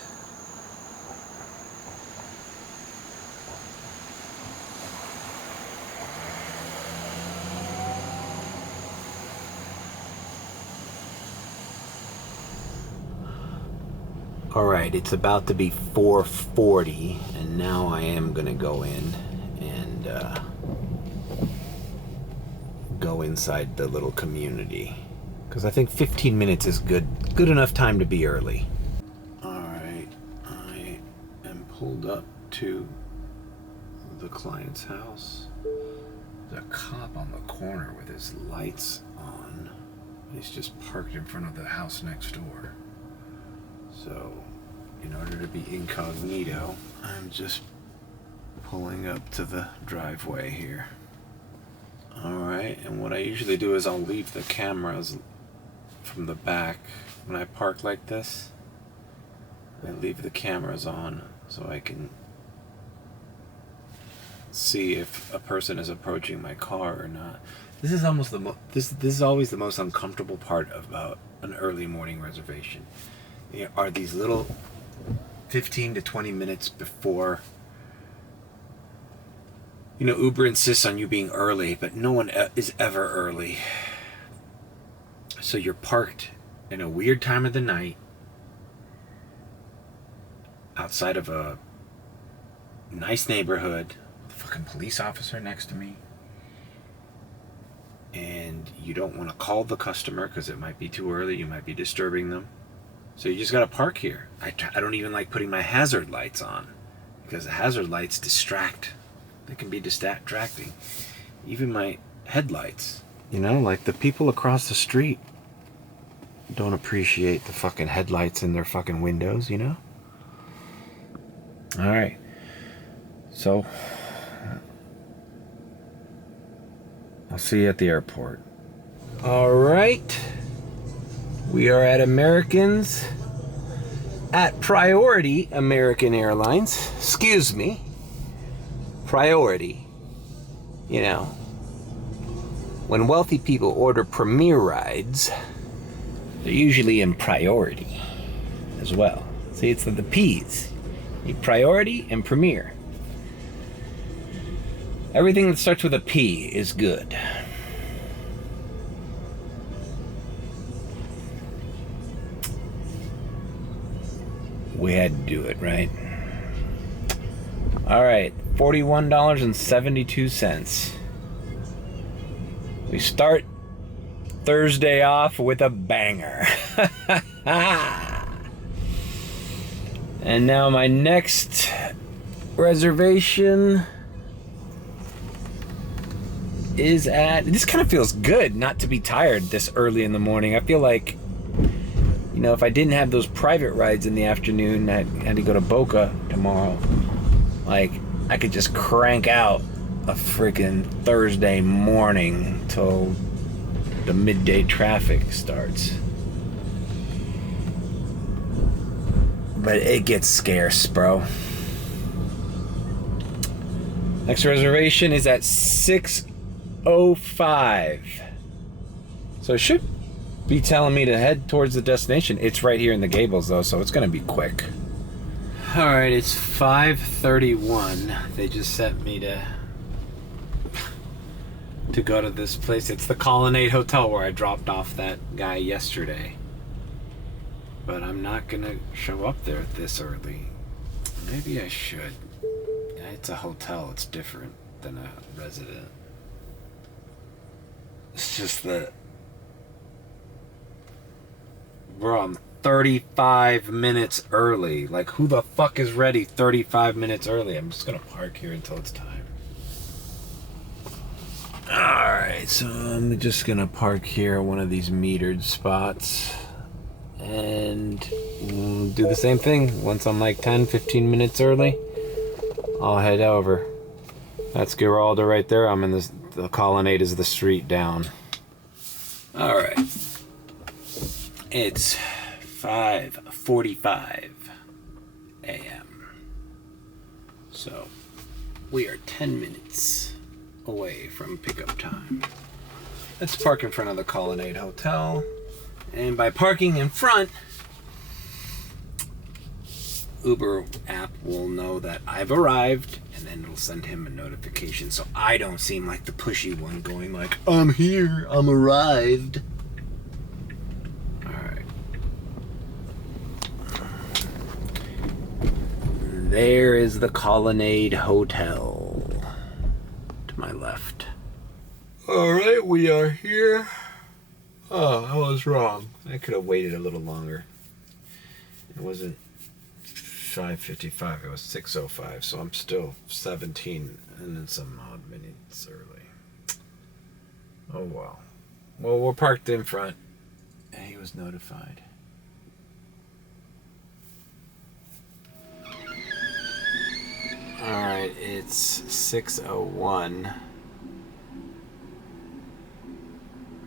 Alright, it's about to be 4:40 and now I am gonna go in and go inside the little community. Because I think 15 minutes is good enough time to be early. Alright, I am pulled up to the client's house. There's a cop on the corner with his lights on. He's just parked in front of the house next door. So, in order to be incognito, I'm just pulling up to the driveway here. Alright, and what I usually do is I'll leave the cameras from the back. When I park like this, I leave the cameras on so I can see if a person is approaching my car or not. This is almost this is always the most uncomfortable part about an early morning reservation. Are these little 15 to 20 minutes before. Uber insists on you being early, but no one is ever early. So you're parked in a weird time of the night outside of a nice neighborhood. The fucking police officer next to me. And you don't want to call the customer because it might be too early. You might be disturbing them. So you just got to park here. I don't even like putting my hazard lights on because the hazard lights distract. They can be distracting. Even my headlights. Like the people across the street don't appreciate the fucking headlights in their fucking windows, Alright. So, I'll see you at the airport. Alright. We are at Americans. At Priority American Airlines. Excuse me. Priority. When wealthy people order premier rides, they're usually in priority as well. See, it's the P's. Priority and premier. Everything that starts with a P is good. We had to do it, right? All right, $41.72. We start Thursday off with a banger. And now my next reservation is at... This kind of feels good not to be tired this early in the morning. I feel like, if I didn't have those private rides in the afternoon, I had to go to Boca tomorrow. I could just crank out a freaking Thursday morning till the midday traffic starts. But it gets scarce, bro. Next reservation is at 6:05. So it should be telling me to head towards the destination. It's right here in the Gables, though, so it's going to be quick. All right, it's 5:31. They just sent me to go to this place. It's the Colonnade Hotel where I dropped off that guy yesterday. But I'm not going to show up there this early. Maybe I should. It's a hotel. It's different than a resident. It's just that... Bro, I'm 35 minutes early. Who the fuck is ready 35 minutes early? I'm just gonna park here until it's time. Alright, so I'm just gonna park here at one of these metered spots. And do the same thing. Once I'm 10-15 minutes early, I'll head over. That's Giralda right there. I'm in the Colonnade is the street down. Alright. It's 5:45 a.m. So we are 10 minutes away from pickup time. Let's park in front of the Colonnade Hotel. And by parking in front, Uber app will know that I've arrived, and then it'll send him a notification so I don't seem like the pushy one going I'm here, I'm arrived. Alright. There is the Colonnade Hotel to my left. Alright, we are here. Oh, I was wrong. I could have waited a little longer. It wasn't 5:55, it was 6:05, so I'm still 17 and then some odd minutes early. Oh well. Well, we're parked in front, and he was notified. Alright, it's 6:01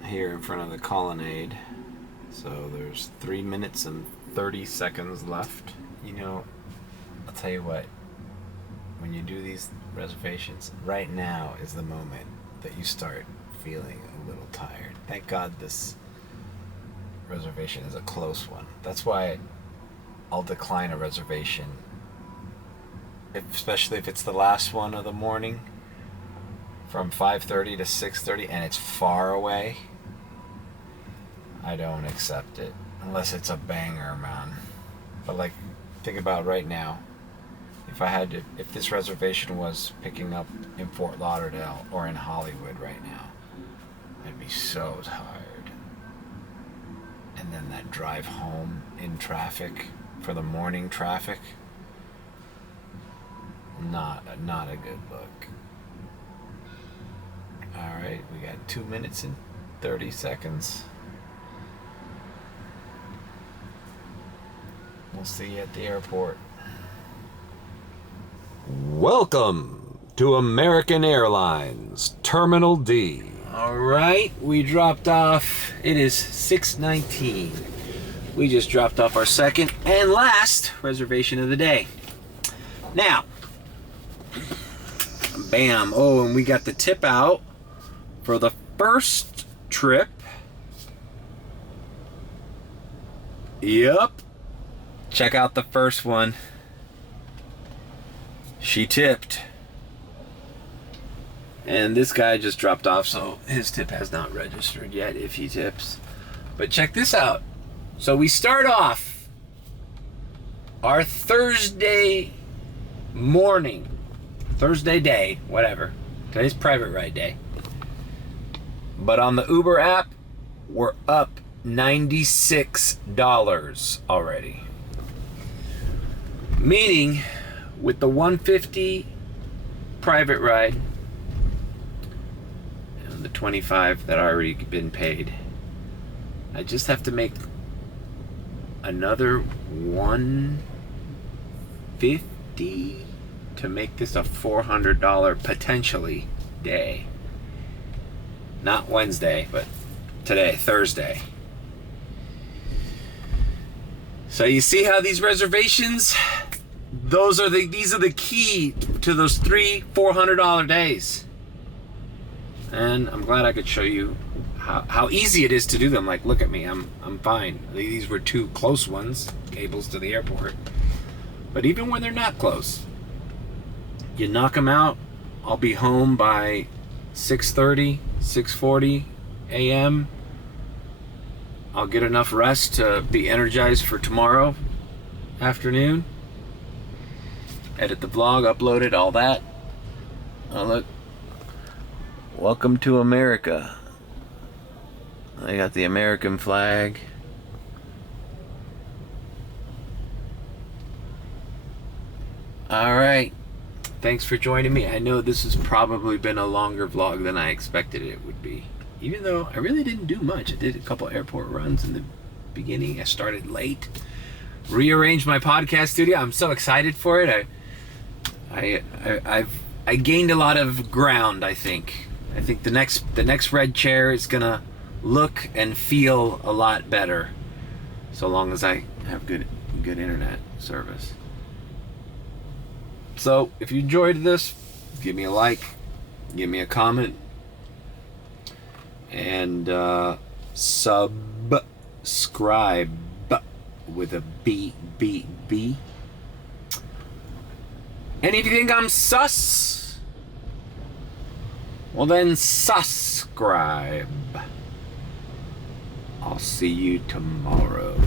here in front of the Colonnade. So there's 3 minutes and 30 seconds left. I'll tell you what, when you do these reservations, right now is the moment that you start feeling a little tired. Thank God this reservation is a close one. That's why I'll decline a reservation, especially if it's the last one of the morning from 5:30 to 6:30 and it's far away. I don't accept it unless it's a banger, man. But like, think about right now. If this reservation was picking up in Fort Lauderdale or in Hollywood right now, I'd be so tired. And then that drive home in traffic for the morning traffic, not a good look. All right, we got 2 minutes and 30 seconds. We'll see you at the airport. Welcome to American Airlines, Terminal D. All right, we dropped off. It is 6:19. We just dropped off our second and last reservation of the day. Now, bam. Oh, and we got the tip out for the first trip. Yep. Check out the first one. She tipped. And this guy just dropped off, so his tip has not registered yet if he tips. But check this out. So we start off our Thursday morning, Thursday day, whatever. Today's private ride day. But on the Uber app, we're up $96 already. Meaning, with the $150 private ride and the $25 that already been paid, I just have to make another $150 to make this a $400 potentially day. Not Wednesday, but today, Thursday. So you see how these reservations, these are the key to those $300-400 days. And I'm glad I could show you how easy it is to do them. Like, look at me, I'm fine. These were two close ones, cables to the airport. But even when they're not close, you knock them out. I'll be home by 6:30, 6:40 a.m. I'll get enough rest to be energized for tomorrow afternoon. Edit the vlog, upload it, all that. Oh, look. Welcome to America. I got the American flag. All right. Thanks for joining me. I know this has probably been a longer vlog than I expected it would be. Even though I really didn't do much. I did a couple airport runs in the beginning. I started late. Rearranged my podcast studio. I'm so excited for it. I gained a lot of ground, I think. I think the next red chair is gonna look and feel a lot better, so long as I have good internet service. So if you enjoyed this, give me a like, give me a comment, and subscribe with a B. And if you think I'm sus, well then subscribe. I'll see you tomorrow.